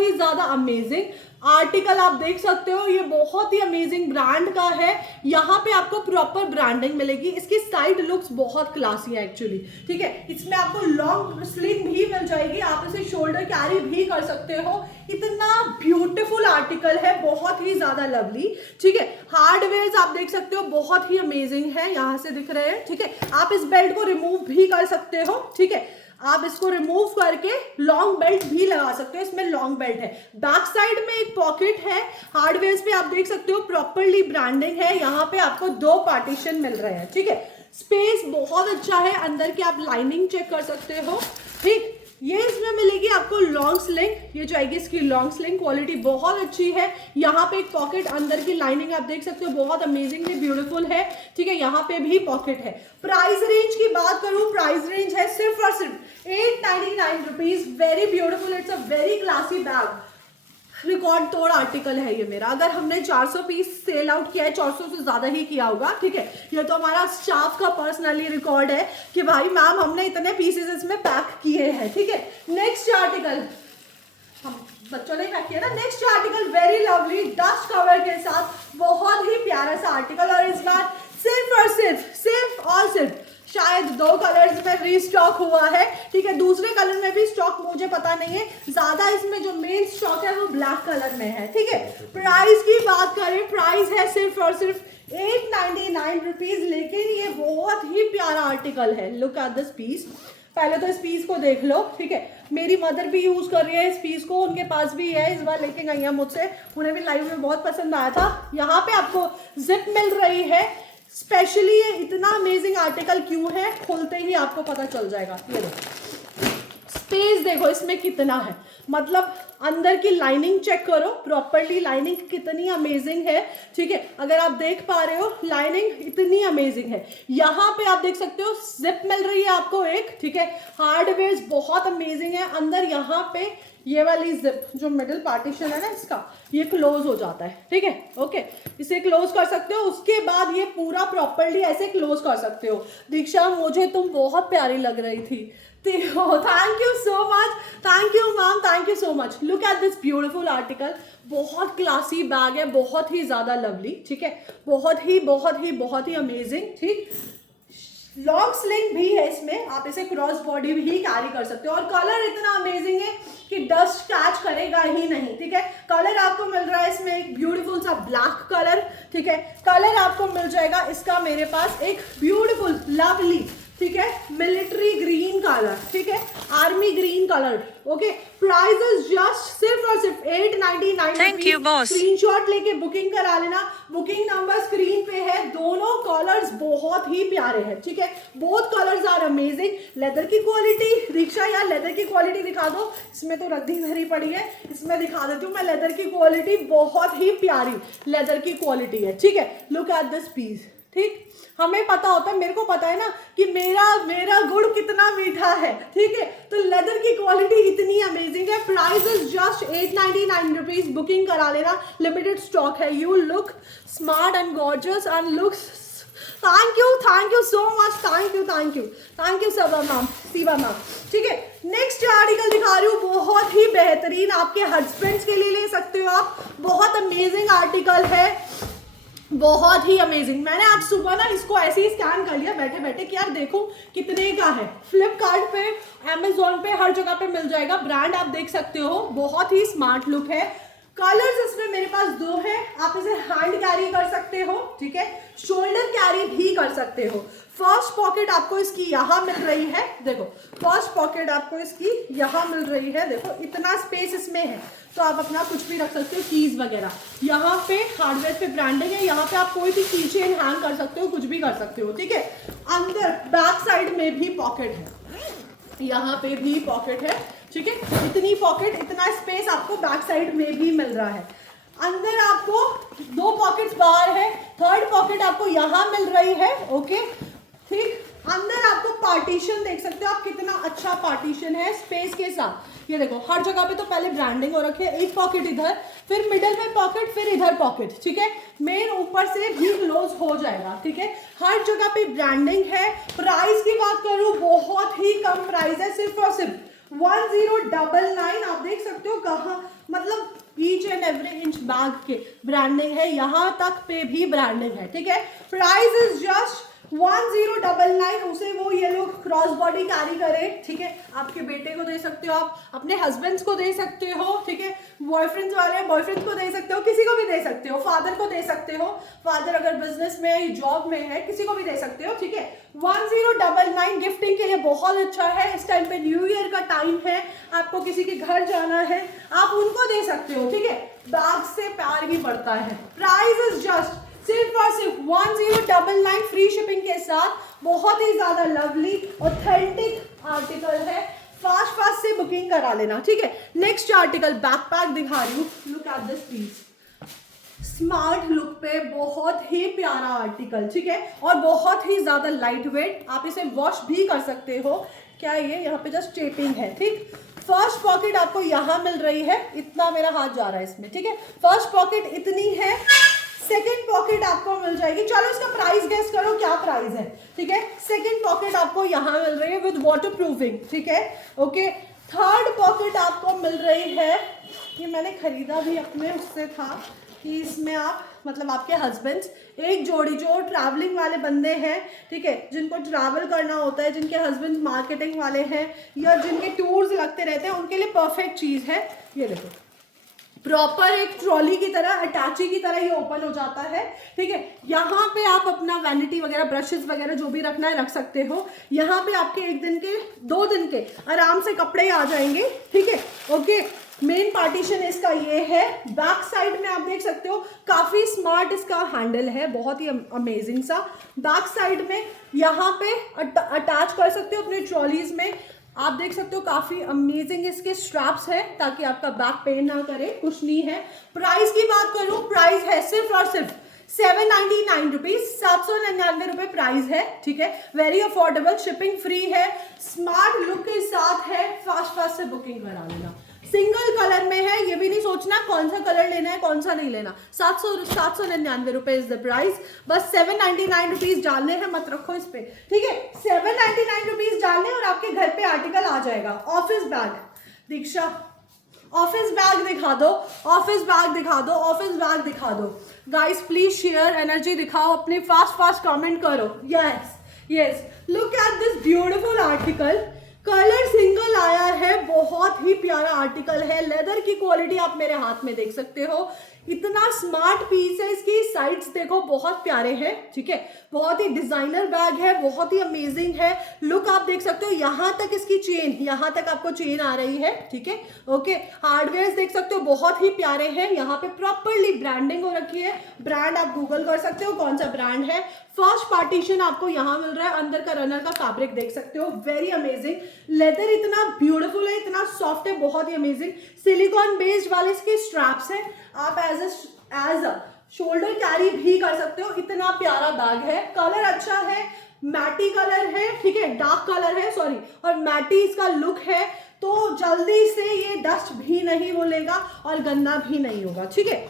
ही ज्यादा अमेजिंग आर्टिकल आप देख सकते हो, ये बहुत ही अमेजिंग ब्रांड का है। यहाँ पे आपको प्रॉपर ब्रांडिंग मिलेगी, इसकी साइड लुक्स बहुत क्लासी है एक्चुअली, ठीक है। इसमें आपको लॉन्ग स्लीव भी मिल जाएगी, आप इसे शोल्डर कैरी भी कर सकते हो। इतना ब्यूटीफुल आर्टिकल है, बहुत ही ज्यादा लवली, ठीक है। हार्डवेयर आप देख सकते हो, बहुत ही अमेजिंग है, यहाँ से दिख रहे हैं, ठीक है। आप इस बेल्ट को रिमूव भी कर सकते हो, ठीक है। आप इसको रिमूव करके लॉन्ग बेल्ट भी लगा सकते हो, इसमें लॉन्ग बेल्ट है। बैक साइड में एक पॉकेट है, हार्डवेयर पे आप देख सकते हो प्रॉपरली ब्रांडिंग है। यहाँ पे आपको 2 पार्टीशन मिल रहे हैं, ठीक है। स्पेस बहुत अच्छा है, अंदर की आप लाइनिंग चेक कर सकते हो, ठीक। ये इसमें मिलेगी आपको लॉन्ग स्लिंग, ये जो आएगी इसकी लॉन्ग स्लिंग क्वालिटी बहुत अच्छी है। यहाँ पे एक पॉकेट, अंदर की लाइनिंग आप देख सकते हो बहुत अमेजिंगली ब्यूटीफुल है, ठीक है। यहाँ पे भी पॉकेट है। प्राइस रेंज की बात करूँ, प्राइस रेंज है सिर्फ और सिर्फ 899 rupees. Very beautiful, it's a very classy bag, record तोड़ आर्टिकल है ये मेरा। अगर हमने 400 पीस सेल आउट किया है, 400 से ज्यादा ही किया होगा, ठीक है। ये तो हमारा स्टाफ का पर्सनली रिकॉर्ड है कि भाई मैम हमने इतने पीसेस इसमें पैक किए हैं, ठीक है। नेक्स्ट आर्टिकल हम बच्चों ने पैक किया ना। Next article very lovely dust cover के साथ, बहुत ही प्यारा सा आर्टिकल, और इस बार सिर्फ और सिर्फ शायद 2 कलर्स में रीस्टॉक हुआ है, ठीक है। दूसरे कलर में भी स्टॉक मुझे पता नहीं है, ज्यादा इसमें जो मेन स्टॉक है वो ब्लैक कलर में है, ठीक है। प्राइस की बात करें, प्राइस है सिर्फ और सिर्फ 899 रुपीज, लेकिन ये बहुत ही प्यारा आर्टिकल है। लुक एट दिस पीस, पहले तो इस पीस को देख लो, ठीक है। मेरी मदर भी यूज कर रही है इस पीस को, उनके पास भी है, इस बार लेके गई है मुझसे, उन्हें भी लाइव में बहुत पसंद आया था। यहाँ पे आपको जिप मिल रही है, स्पेशली ये इतना अमेजिंग आर्टिकल क्यों है, खोलते ही आपको पता चल जाएगा। ये देखो स्पेस, देखो इसमें कितना है, मतलब अंदर की लाइनिंग चेक करो, प्रॉपरली लाइनिंग कितनी अमेजिंग है, ठीक है। अगर आप देख पा रहे हो लाइनिंग इतनी अमेजिंग है। यहाँ पे आप देख सकते हो जिप मिल रही है आपको एक, ठीक है। हार्डवेयर बहुत अमेजिंग है। अंदर यहाँ पे ये वाली जिप जो मिडिल पार्टीशन है ना इसका, ये क्लोज हो जाता है, ठीक है, ओके। इसे क्लोज कर सकते हो, उसके बाद ये पूरा प्रॉपरली ऐसे क्लोज कर सकते हो। दीक्षा मुझे तुम बहुत प्यारी लग रही थी, thank you so much, thank you ma'am, thank you so much. Look at this beautiful article, बहुत क्लासी बैग है, बहुत ही ज्यादा लवली, ठीक है। बहुत ही अमेजिंग, ठीक। लॉन्ग स्लिंग भी है इसमें, आप इसे क्रॉस बॉडी भी कैरी कर सकते हो, और कलर इतना अमेजिंग है कि डस्ट कैच करेगा ही नहीं, ठीक है। कलर आपको मिल रहा है इसमें एक ब्यूटीफुल सा ब्लैक कलर, ठीक है। कलर आपको मिल जाएगा इसका मेरे पास एक ब्यूटीफुल लवली, ठीक है, मिलिट्री ग्रीन कलर, ठीक है, army green colour, okay. Price is just सिर्फ और सिर्फ 899। Thank you boss. स्क्रीनशॉट लेके बुकिंग करा लेना, बुकिंग नंबर स्क्रीन पे है। दोनों कलर्स बहुत ही प्यारे हैं, ठीक है। Both colours are amazing. Leather की क्वालिटी, दीक्षा यार लेदर की क्वालिटी दिखा दो, इसमें तो रद्दी भरी पड़ी है, इसमें दिखा देती हूँ मैं। लेदर की क्वालिटी बहुत ही प्यारी लेदर की क्वालिटी है, ठीक है। लुक एट दिस पीस, ठीक। हमें पता होता है, मेरे को पता है ना कि मेरा गुड़ कितना मीठा है, ठीक है। तो लेदर की क्वालिटी इतनी अमेजिंग है। Price is just 899 rupees. Booking करा लेना, लिमिटेड स्टॉक है। You look smart and gorgeous and looks, thank you so much, thank you Saba ma'am, Shiva ma'am, ठीक है। नेक्स्ट आर्टिकल दिखा रही हूँ, बहुत ही बेहतरीन, आपके हस्बैंड्स के लिए ले सकते हो आप। बहुत अमेजिंग आर्टिकल है, बहुत ही अमेजिंग। मैंने आज सुबह ना इसको ऐसे ही स्कैन कर लिया बैठे बैठे कि यार देखो कितने का है। फ्लिपकार्ट पे, अमेजोन पे, हर जगह पे मिल जाएगा। ब्रांड आप देख सकते हो, बहुत ही स्मार्ट लुक है। कलर्स इसमें मेरे पास 2 है, आप इसे हैंड कैरी कर सकते हो, ठीक है। शोल्डर कैरी भी कर सकते हो। फर्स्ट पॉकेट आपको इसकी यहाँ मिल रही है, देखो फर्स्ट पॉकेट आपको इसकी यहाँ मिल रही है, देखो इतना स्पेस इसमें है, तो आप अपना कुछ भी रख सकते हो, कीज वगैरह। यहाँ पे हार्डवेयर पे ब्रांडिंग है, यहाँ पे आप कोई भी की चेन हैंग कर सकते हो, कुछ भी कर सकते हो, ठीक है। अंदर बैक साइड में भी पॉकेट है, यहाँ पे भी पॉकेट है, ठीक है। इतनी पॉकेट, इतना स्पेस आपको बैक साइड में भी मिल रहा है। अंदर आपको 2 पॉकेट्स बाहर है, थर्ड पॉकेट आपको यहाँ मिल रही है, ओके, ठीक। अंदर आपको पार्टीशन देख सकते हो आप, कितना अच्छा पार्टीशन है स्पेस के साथ। ये देखो हर जगह पे तो पहले ब्रांडिंग हो रखी है, एक पॉकेट इधर, फिर मिडल में पॉकेट, फिर इधर पॉकेट, ठीक है। मेन ऊपर से भी क्लोज हो जाएगा, ठीक है। हर जगह पे ब्रांडिंग है। प्राइस की बात करूं, बहुत ही कम प्राइस है, सिर्फ और सिर्फ 1099। आप देख सकते हो कहाँ, मतलब each and every inch bag के ब्रांडिंग है, यहाँ तक पे भी ब्रांडिंग है, ठीक है। Price is just 1099। उसे वो ये लोग क्रॉस बॉडी कैरी करें, ठीक है। आपके बेटे को दे सकते हो, आप अपने हस्बैंड्स को दे सकते हो, ठीक है। बॉयफ्रेंड्स वाले बॉयफ्रेंड को दे सकते हो, किसी को भी दे सकते हो, फादर को दे सकते हो, फादर अगर बिजनेस में है, जॉब में है, किसी को भी दे सकते हो, ठीक है। 1099 गिफ्टिंग के लिए बहुत अच्छा है। इस टाइम पे न्यू ईयर का टाइम है, आपको किसी के घर जाना है, आप उनको दे सकते हो, ठीक है। बैग से प्यार भी बढ़ता है। प्राइस इज जस्ट सिर्फ और सिर्फ 1099 फ्री शिपिंग के साथ। बहुत ही ज्यादा लवली ऑथेंटिक आर्टिकल है, फास्ट फास्ट से बुकिंग करा लेना, ठीक है। नेक्स्ट आर्टिकल बैकपैक दिखा रही हूँ, look at this piece, smart look पे बहुत ही प्यारा आर्टिकल, ठीक है, और बहुत ही ज्यादा लाइट वेट। आप इसे वॉश भी कर सकते हो। क्या ये यहाँ पे जस्ट टेपिंग है, ठीक। फर्स्ट पॉकेट आपको यहाँ मिल रही है, इतना मेरा हाथ जा रहा है इसमें, ठीक है। फर्स्ट पॉकेट इतनी है, सेकेंड पॉकेट आपको मिल जाएगी, चलो इसका प्राइस गेस करो क्या प्राइस है, ठीक है। सेकेंड पॉकेट आपको यहाँ मिल रही है विद वाटर प्रूफिंग, ठीक है, ओके। थर्ड पॉकेट आपको मिल रही है, ये मैंने खरीदा भी अपने उससे था कि इसमें आप मतलब आपके हस्बैंड्स एक जोड़ी जो ट्रैवलिंग वाले बंदे हैं, ठीक है, जिनको ट्रैवल करना होता है, जिनके हस्बैंड मार्केटिंग वाले हैं या जिनके टूर्स लगते रहते हैं, उनके लिए परफेक्ट चीज़ है। ये देखो, प्रॉपर एक ट्रॉली की तरह, अटैची की तरह ये ओपन हो जाता है, ठीक है। यहाँ पे आप अपना वैनिटी वगैरह, ब्रशेस वगैरह जो भी रखना है रख सकते हो। यहाँ पे आपके 1 दिन के 2 दिन के आराम से कपड़े आ जाएंगे, ठीक है, ओके। मेन पार्टीशन इसका ये है। बैक साइड में आप देख सकते हो काफी स्मार्ट इसका हैंडल है, बहुत ही अमेजिंग सा। बैक साइड में यहाँ पे अटैच कर सकते हो अपने ट्रॉलीज में। आप देख सकते हो काफी अमेजिंग इसके स्ट्रैप्स है ताकि आपका बैक पेन ना करे, कुछ नहीं है। प्राइस की बात करूं, प्राइस है सिर्फ और सिर्फ 799 रुपीज, 799 रुपए प्राइस है, ठीक है। वेरी अफोर्डेबल, शिपिंग फ्री है, स्मार्ट लुक के साथ है। फास्ट फास्ट से बुकिंग करा लेना। सिंगल कलर में है, ये भी नहीं सोचना कौन सा कलर लेना है कौन सा नहीं लेना। 799 रुपए इज द प्राइस। बस 799 रुपीज डालने हैं, मत रखो इस पे, ठीक है। 799 रुपीज डालने और आपके घर पे आर्टिकल आ जाएगा। ऑफिस बैग, दीक्षा ऑफिस बैग दिखा दो, ऑफिस बैग दिखा दो, ऑफिस बैग दिखा दो। गाइस प्लीज शेयर, एनर्जी दिखाओ अपने, फास्ट फास्ट कमेंट करो। Yes yes, look at this beautiful article. Colour single आया है, बहुत ही प्यारा आर्टिकल है। लेदर की क्वालिटी आप मेरे हाथ में देख सकते हो, इतना स्मार्ट पीस है। इसकी साइड्स देखो, बहुत प्यारे हैं, ठीक है। बहुत ही डिजाइनर बैग है, बहुत ही अमेजिंग है। लुक आप देख सकते हो, यहाँ तक इसकी चेन, यहाँ तक आपको चेन आ रही है, ठीक है, ओके। हार्डवेयर देख सकते हो, बहुत ही प्यारे हैं। यहाँ पे प्रॉपरली ब्रांडिंग हो रखी है। ब्रांड आप गूगल कर सकते हो कौन सा ब्रांड है। फर्स्ट पार्टीशन आपको यहाँ मिल रहा है, अंदर का रनर का फैब्रिक देख सकते हो, वेरी अमेजिंग। लेदर इतना ब्यूटीफुल है, इतना सॉफ्ट है, बहुत ही अमेजिंग। सिलिकॉन बेस्ड वाले इसके स्ट्रैप्स है, आप एज अ शोल्डर कैरी भी कर सकते हो। इतना प्यारा बैग है, कलर अच्छा है, मैटी कलर है, ठीक है, डार्क कलर है, सॉरी, और मैटी इसका लुक है। तो जल्दी से ये डस्ट भी नहीं वो लेगा और गंदा भी नहीं होगा, ठीक है।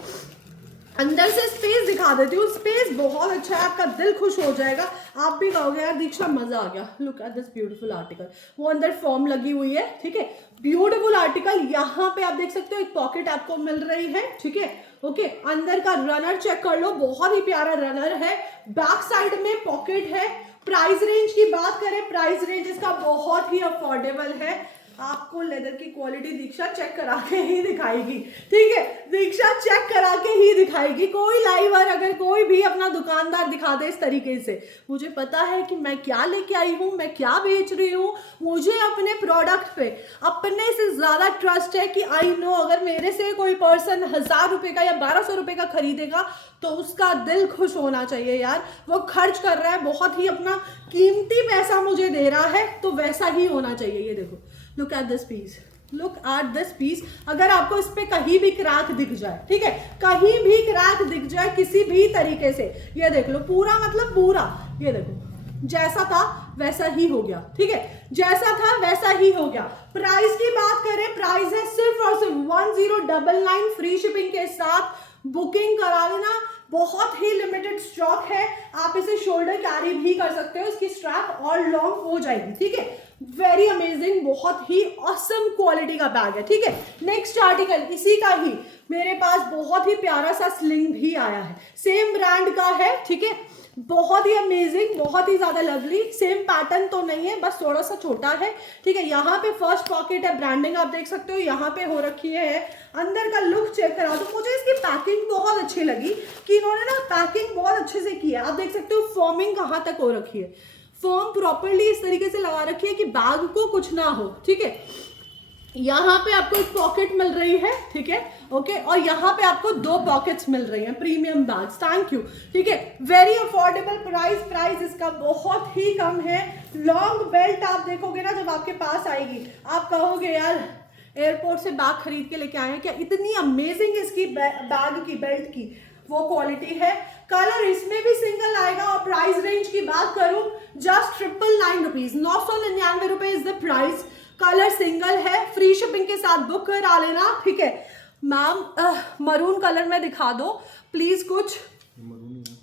अंदर से स्पेस दिखा देती हूँ, स्पेस बहुत अच्छा है, आपका दिल खुश हो जाएगा। आप भी कहोगे यार दीक्षा मजा आ गया। Look at this beautiful article, वो अंदर फॉर्म लगी हुई है, ठीक है, ब्यूटीफुल आर्टिकल। यहाँ पे आप देख सकते हो एक पॉकेट आपको मिल रही है, ठीक है, ओके। अंदर का रनर चेक कर लो, बहुत ही प्यारा रनर है। बैक साइड में पॉकेट है। प्राइस रेंज की बात करें, प्राइस रेंज इसका बहुत ही अफोर्डेबल है। आपको लेदर की क्वालिटी दीक्षा चेक करा के ही दिखाएगी, ठीक है, दीक्षा चेक करा के ही दिखाएगी। कोई लाइवर अगर कोई भी अपना दुकानदार दिखा दे इस तरीके से, मुझे पता है कि मैं क्या लेके आई हूँ, मैं क्या बेच रही हूँ। मुझे अपने प्रोडक्ट पे अपने से ज्यादा ट्रस्ट है कि आई नो अगर मेरे से कोई पर्सन 1000 रुपए का या 1200 रुपए का खरीदेगा तो उसका दिल खुश होना चाहिए यार। वो खर्च कर रहा है, बहुत ही अपना कीमती पैसा मुझे दे रहा है, तो वैसा ही होना चाहिए। ये देखो, look at this piece, look at this piece. अगर आपको इस पे कहीं भी क्रैक दिख जाए, ठीक है, कहीं भी क्रैक दिख जाए किसी भी तरीके से, ये देख लो, पूरा मतलब पूरा, ये देखो, जैसा था वैसा ही हो गया, ठीक है, जैसा था वैसा ही हो गया। प्राइस की बात करें, प्राइस है सिर्फ और सिर्फ 1099 फ्री शिपिंग के साथ। बुकिंग करा लेना, बहुत ही लिमिटेड स्टॉक है। आप इसे शोल्डर कैरी भी कर सकते हो, इसकी स्ट्रैप और लॉन्ग हो जाएगी, ठीक है। वेरी अमेजिंग, बहुत ही ऑसम क्वालिटी का बैग है, ठीक है। नेक्स्ट आर्टिकल इसी का ही मेरे पास बहुत ही प्यारा सा स्लिंग भी आया है, सेम ब्रांड का है, ठीक है। बहुत ही अमेजिंग, बहुत ही ज्यादा लवली, सेम पैटर्न तो नहीं है, बस थोड़ा सा छोटा है, ठीक है। यहाँ पे फर्स्ट पॉकेट है, ब्रांडिंग आप देख सकते हो यहाँ पे हो रखी है। अंदर का लुक चेक करा दो, मुझे इसकी पैकिंग बहुत अच्छी लगी कि इन्होंने ना पैकिंग बहुत अच्छे से की है। आप देख सकते हो फॉर्मिंग कहाँ तक हो रखी है, फॉर्म प्रॉपरली इस तरीके से लगा रखी है कि बैग को कुछ ना हो, ठीक है। यहाँ पे आपको एक पॉकेट मिल रही है, ठीक है, ओके, और यहाँ पे आपको 2 पॉकेट्स मिल रही हैं, प्रीमियम बैग्स, थैंक यू, ठीक है। वेरी अफोर्डेबल प्राइस इसका बहुत ही कम है। लॉन्ग बेल्ट आप देखोगे ना जब आपके पास आएगी, आप कहोगे यार एयरपोर्ट से बैग खरीद के लेके आए हैं क्या, इतनी अमेजिंग इसकी बैग की बेल्ट की वो क्वालिटी है। कलर इसमें भी सिंगल आएगा, और प्राइस रेंज की बात करूं जस्ट 999 रुपीज, 999 रुपए is the price. Colour single है, फ्री शिपिंग के साथ बुक करा लेना, ठीक है। मैम मरून कलर में दिखा दो प्लीज, कुछ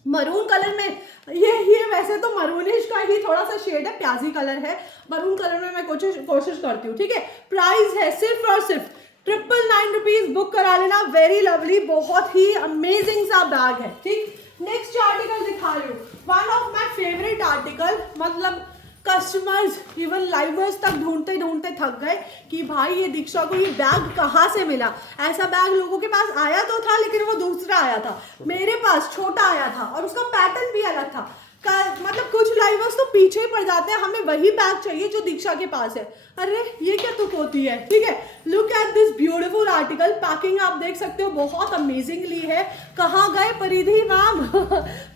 मरून कलर में, ये वैसे तो मरूनिश का ही थोड़ा सा शेड है, प्याजी कलर है, मरून कलर में मैं कोशिश करती हूँ, ठीक है। प्राइस है सिर्फ और सिर्फ 999 रुपीज, बुक करा लेना। वेरी लवली, बहुत ही अमेजिंग सा बैग है, ठीक। नेक्स्ट आर्टिकल दिखा रही हूँ, one of my favourite article, मतलब कस्टमर्स इवन लाइवर्स तक ढूंढते ढूंढते थक गए कि भाई ये दीक्षा को ये बैग कहाँ से मिला। ऐसा बैग लोगों के पास आया तो था लेकिन वो दूसरा आया था, मेरे पास छोटा आया था और उसका पैटर्न भी अलग था। मतलब कुछ लाइवर्स तो पीछे ही पड़ जाते हैं, हमें वही बैग चाहिए जो दीक्षा के पास है। अरे ये क्या तुक होती है, ठीक है। Look at this beautiful article, packing आप देख सकते हो बहुत अमेजिंगली है। कहाँ गए परिधि मैम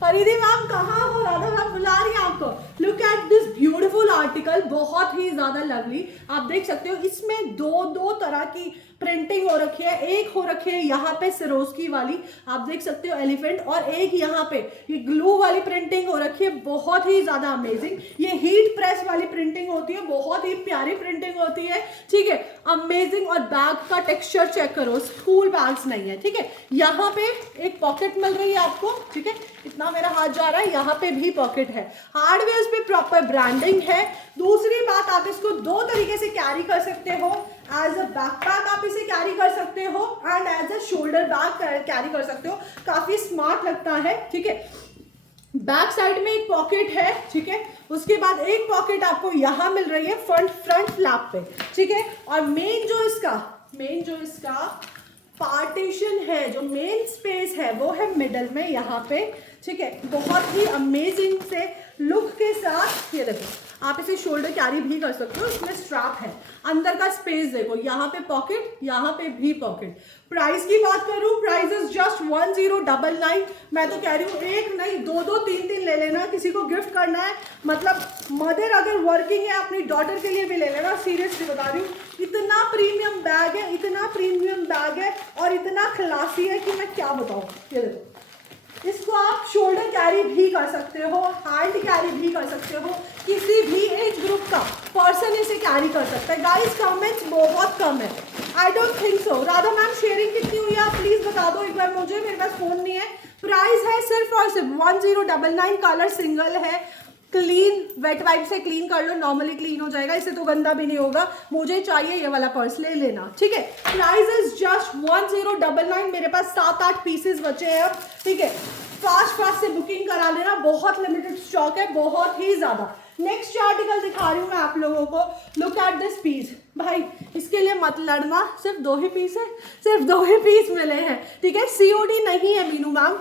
परिधि मैम कहाँ हो, राधा मैम बुला रही हैं आपको। Look at this beautiful article, बहुत ही ज्यादा लवली। आप देख सकते हो इसमें दो तरह की प्रिंटिंग हो रखी है, एक हो रखी है यहाँ पे सिरोस्की वाली, आप देख सकते हो एलिफेंट, और एक यहाँ पे ये ग्लू वाली प्रिंटिंग हो रखी है, बहुत ही ज्यादा अमेजिंग। ये हीट प्रेस वाली प्रिंटिंग होती है, बहुत ही प्यारी प्रिंटिंग होती है, ठीक है, अमेजिंग। और बैग का टेक्सचर चेक करो, स्कूल बैग्स नहीं है, ठीक है। यहाँ पे एक पॉकेट मिल रही है आपको, ठीक है, इतना मेरा हाथ जा रहा है, यहाँ पे भी पॉकेट है, हार्डवेयर पे प्रॉपर ब्रांडिंग है। दूसरी बात, आप इसको 2 तरीके से कैरी कर सकते हो, एज अ बैकपैक आप इसे कैरी कर सकते हो and as a shoulder bag carry कर सकते हो, काफी स्मार्ट लगता है, ठीक है। बैक साइड में एक पॉकेट है, ठीक है, उसके बाद एक पॉकेट आपको यहाँ मिल रही है फ्रंट फ्लैप पे, ठीक है। और मेन जो इसका पार्टीशन है, जो मेन स्पेस है वो है मिडल में यहाँ पे, ठीक है। बहुत ही अमेजिंग से लुक के साथ, ये देखो आप इसे शोल्डर कैरी भी कर सकते हो, इसमें स्ट्रैप है, अंदर का स्पेस देखो, यहाँ पे पॉकेट, यहाँ पे भी पॉकेट। प्राइस की बात करूँ, प्राइस इज जस्ट 1099। मैं तो कह रही हूँ एक नहीं 2 3 ले लेना, किसी को गिफ्ट करना है, मतलब मदर अगर वर्किंग है अपनी डॉटर के लिए भी ले लेना, सीरियसली बता रही हूँ। इतना प्रीमियम बैग है, इतना प्रीमियम बैग है और इतना क्लासी है कि मैं क्या बताऊँ। ये देखो, इसको आप शोल्डर कैरी भी कर सकते हो, हैंड कैरी भी कर सकते हो, किसी भी एज ग्रुप का पर्सन इसे कैरी कर सकता है। गाइस कमेंट्स बहुत कम है, I don't think so. Radha ma'am sharing कितनी हुई है आप प्लीज बता दो एक बार मुझे, मेरे पास फोन नहीं है। प्राइस है सिर्फ और सिर्फ 1099, कलर सिंगल है, क्लीन, वेट वाइप से क्लीन कर लो, नॉर्मली क्लीन हो जाएगा, इससे तो गंदा भी नहीं होगा। मुझे चाहिए ये वाला पर्स, ले लेना, ठीक है। प्राइस इज जस्ट 1099, मेरे पास 7-8 पीसेस बचे हैं अब, ठीक है। फास्ट से बुकिंग करा लेना, बहुत लिमिटेड स्टॉक है, बहुत ही ज्यादा। नेक्स्ट आर्टिकल दिखा रही हूँ मैं आप लोगों को, लुक एट दिस पीस। भाई इसके लिए मत लड़ना, सिर्फ 2 ही पीस है, सिर्फ 2 ही पीस मिले हैं, ठीक है। COD नहीं है मीनू मैम।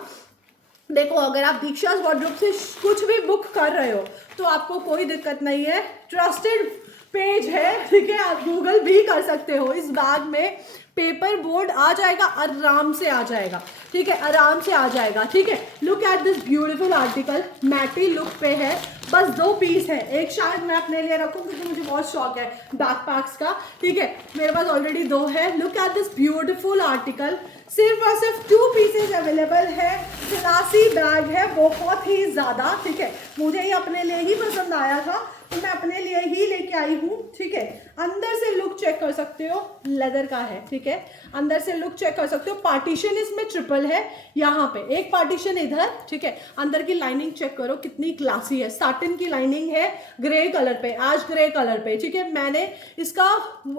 देखो अगर आप दीक्षा वार्डरोब से कुछ भी बुक कर रहे हो तो आपको कोई दिक्कत नहीं है, ट्रस्टेड पेज है, ठीक है, आप गूगल भी कर सकते हो। इस बैग में पेपर बोर्ड आ जाएगा, आराम से आ जाएगा, ठीक है, आराम से आ जाएगा, ठीक है। Look at this beautiful article, matte look पे है, बस 2 पीस है, एक शायद मैं अपने लिए रखूँ क्योंकि मुझे बहुत शौक है बैकपैक्स का, ठीक है, मेरे पास ऑलरेडी 2 है। Look at this beautiful article, सिर्फ और सिर्फ 2 पीसेज अवेलेबल है, क्लासी बैग है बहुत ही ज़्यादा, ठीक है। मुझे ये अपने लिए ही पसंद आया था, तो मैं अपने लिए ही लेके आई हूँ, ठीक है। अंदर से लुक चेक कर सकते हो, लेदर का है, ठीक है। अंदर से लुक चेक कर सकते हो। पार्टीशन इसमें ट्रिपल है, यहाँ पे एक पार्टीशन इधर, ठीक है। अंदर की लाइनिंग चेक करो कितनी क्लासी है, साटिन की लाइनिंग है, ग्रे कलर पे, आज ग्रे कलर पे, ठीक है। मैंने इसका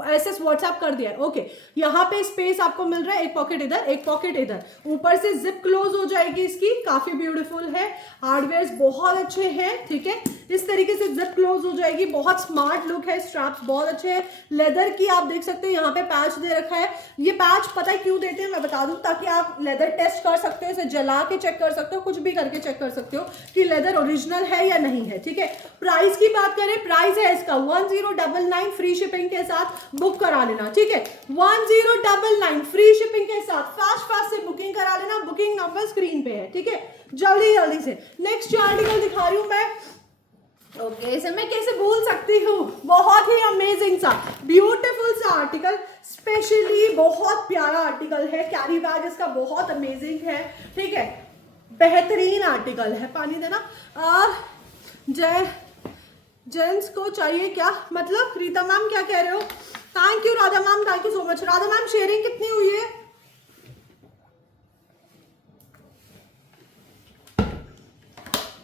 एसएस व्हाट्सएप कर दिया है, ओके। यहाँ पे स्पेस आपको मिल रहा है, एक पॉकेट इधर, एक पॉकेट इधर, ऊपर से जिप क्लोज हो जाएगी इसकी, काफी ब्यूटीफुल है। हार्डवेयर बहुत अच्छे हैं, ठीक है। इस तरीके से जिप क्लोज हो जाएगी, बहुत स्मार्ट लुक है। स्ट्रैप्स बहुत अच्छे हैं, लेदर की आप देख सकते हो, यहाँ पे पैच दे रखा है। ये पैच पता है क्यों देते हैं मैं बता दूं, ताकि आप लेदर टेस्ट कर सकते हो, इसे जला के चेक कर सकते हो, कुछ भी करके चेक कर सकते हो कि लेदर ओरिजिनल है या नहीं है, ठीक है। प्राइस की बात करें, प्राइस है इसका 1099 फ्री शिपिंग के साथ, बुक करा लेना, ठीक है। 1099 फ्री शिपिंग के साथ फास्ट से बुकिंग करा लेना। बुकिंग नंबर स्क्रीन पे है, ठीक है। जल्दी से नेक्स्ट आर्टिकल दिखा रही हूं मैं, ओके। इसे मैं कैसे भूल सकती हूँ, बहुत ही अमेजिंग सा ब्यूटीफुल सा आर्टिकल, स्पेशली बहुत प्यारा आर्टिकल है। कैरी बैग इसका बहुत अमेजिंग है, ठीक है। बेहतरीन आर्टिकल है। पानी देना। जेंट्स को चाहिए क्या, मतलब रीता मैम क्या कह रहे हो? Thank you Radha ma'am, thank you so much. Radha ma'am sharing कितनी हुई है?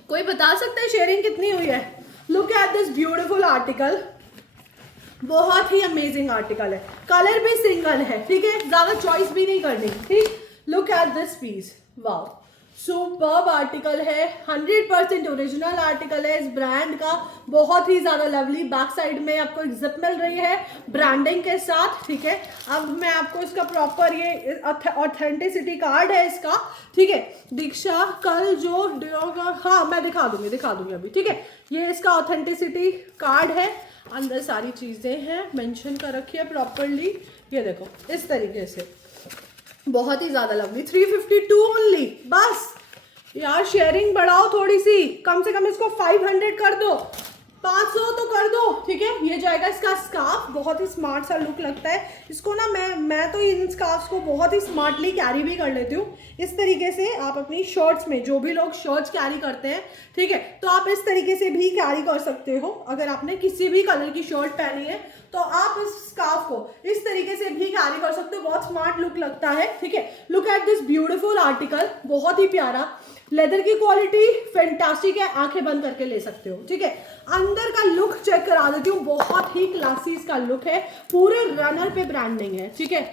कोई बता सकता है शेयरिंग कितनी हुई है? Look at this beautiful article, बहुत ही अमेजिंग आर्टिकल है। कलर भी सिंगल है, ठीक है, ज्यादा चॉइस भी नहीं करनी, ठीक। Look at this piece, wow, superb article है, 100% ओरिजिनल आर्टिकल है इस ब्रांड का, बहुत ही ज्यादा लवली। बैक साइड में आपको एक जिप मिल रही है ब्रांडिंग के साथ, ठीक है। अब मैं आपको इसका प्रॉपर ये ऑथेंटिसिटी कार्ड है इसका, ठीक है। दीक्षा कल जो हाँ मैं दिखा दूंगी अभी, ठीक है। ये इसका ऑथेंटिसिटी कार्ड है, अंदर सारी चीजें हैं, मेंशन कर रखी है प्रॉपरली। ये देखो इस तरीके से, बहुत ही ज्यादा लवली। 352 ओनली, बस यार शेयरिंग बढ़ाओ थोड़ी सी, कम से कम इसको 500 कर दो, 500 तो कर दो, ठीक है। ये जाएगा इसका स्कार्फ, बहुत ही स्मार्ट सा लुक लगता है इसको ना। मैं तो इन स्कार्फ्स को बहुत ही स्मार्टली कैरी भी कर लेती हूँ। इस तरीके से आप अपनी शर्ट्स में, जो भी लोग शर्ट्स कैरी करते हैं, ठीक है, तो आप इस तरीके से भी कैरी कर सकते हो। अगर आपने किसी भी कलर की शर्ट पहनी है तो आप इस स्कार्फ को इस तरीके से भी कैरी कर सकते हो, बहुत स्मार्ट लुक लगता है, ठीक है। Look at this beautiful article, बहुत ही प्यारा, लेदर की क्वालिटी फैंटास्टिक है, आंखें बंद करके ले सकते हो, ठीक है। अंदर का लुक चेक करा देती हूँ, बहुत ही क्लासी इसका लुक है। पूरे रनर पे ब्रांडिंग है, ठीक है,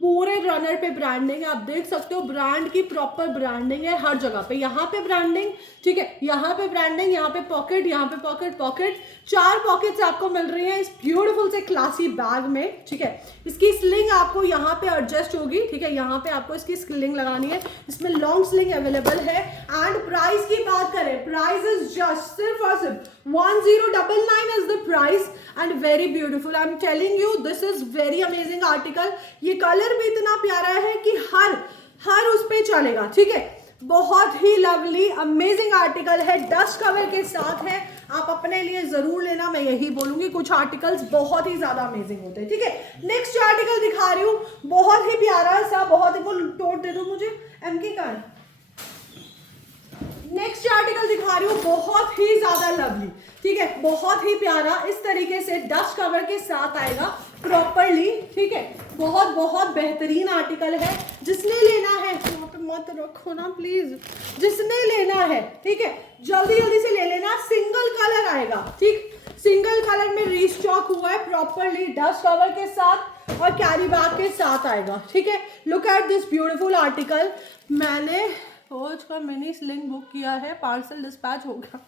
पूरे रनर पे ब्रांडिंग है, आप देख सकते हो। ब्रांड की प्रॉपर ब्रांडिंग है हर जगह पे, यहाँ पे ब्रांडिंग, ठीक है, यहाँ पे ब्रांडिंग, यहाँ पे पॉकेट, यहाँ पे पॉकेट, 4 पॉकेट्स आपको मिल रही है इस ब्यूटीफुल से क्लासी बैग में, ठीक है। इसकी स्लिंग आपको यहाँ पे एडजस्ट होगी, ठीक है, यहाँ पे आपको इसकी स्लिंग लगानी है, इसमें लॉन्ग स्लिंग अवेलेबल है। एंड प्राइस की बात करें, प्राइस इज जस्ट सिर्फ और सिर्फ 1099 is the price and very beautiful. I am telling you this is very amazing article. ये कलर भी इतना प्यारा है कि हर उस पे चलेगा, ठीक है। बहुत ही लवली अमेजिंग आर्टिकल है, डस्ट कवर के साथ है, आप अपने लिए जरूर लेना, मैं यही बोलूंगी। कुछ आर्टिकल्स बहुत ही ज्यादा अमेजिंग होते हैं, ठीक है। नेक्स्ट आर्टिकल दिखा रही हूँ, बहुत ही प्यारा सा, बहुत ही, वो टोट दे दो मुझे, एमके कार्ड। नेक्स्ट आर्टिकल दिखा रही हूँ, बहुत ही ज्यादा लवली, ठीक है, बहुत ही प्यारा, इस तरीके से डस्ट कवर के साथ आएगा प्रॉपरली, ठीक है। बहुत बेहतरीन आर्टिकल है। जिसने लेना है, यहाँ पे मत रखो ना प्लीज, जिसने लेना है, ठीक है, जल्दी से ले लेना। सिंगल कलर आएगा, ठीक, सिंगल कलर में रीस्टॉक हुआ है प्रॉपरली, डस्ट कवर के साथ और कैरी बैग के साथ आएगा, ठीक है। Look at this beautiful article. मैंने फौज का मिनी स्लिंग बुक किया है, पार्सल डिस्पैच हो गया।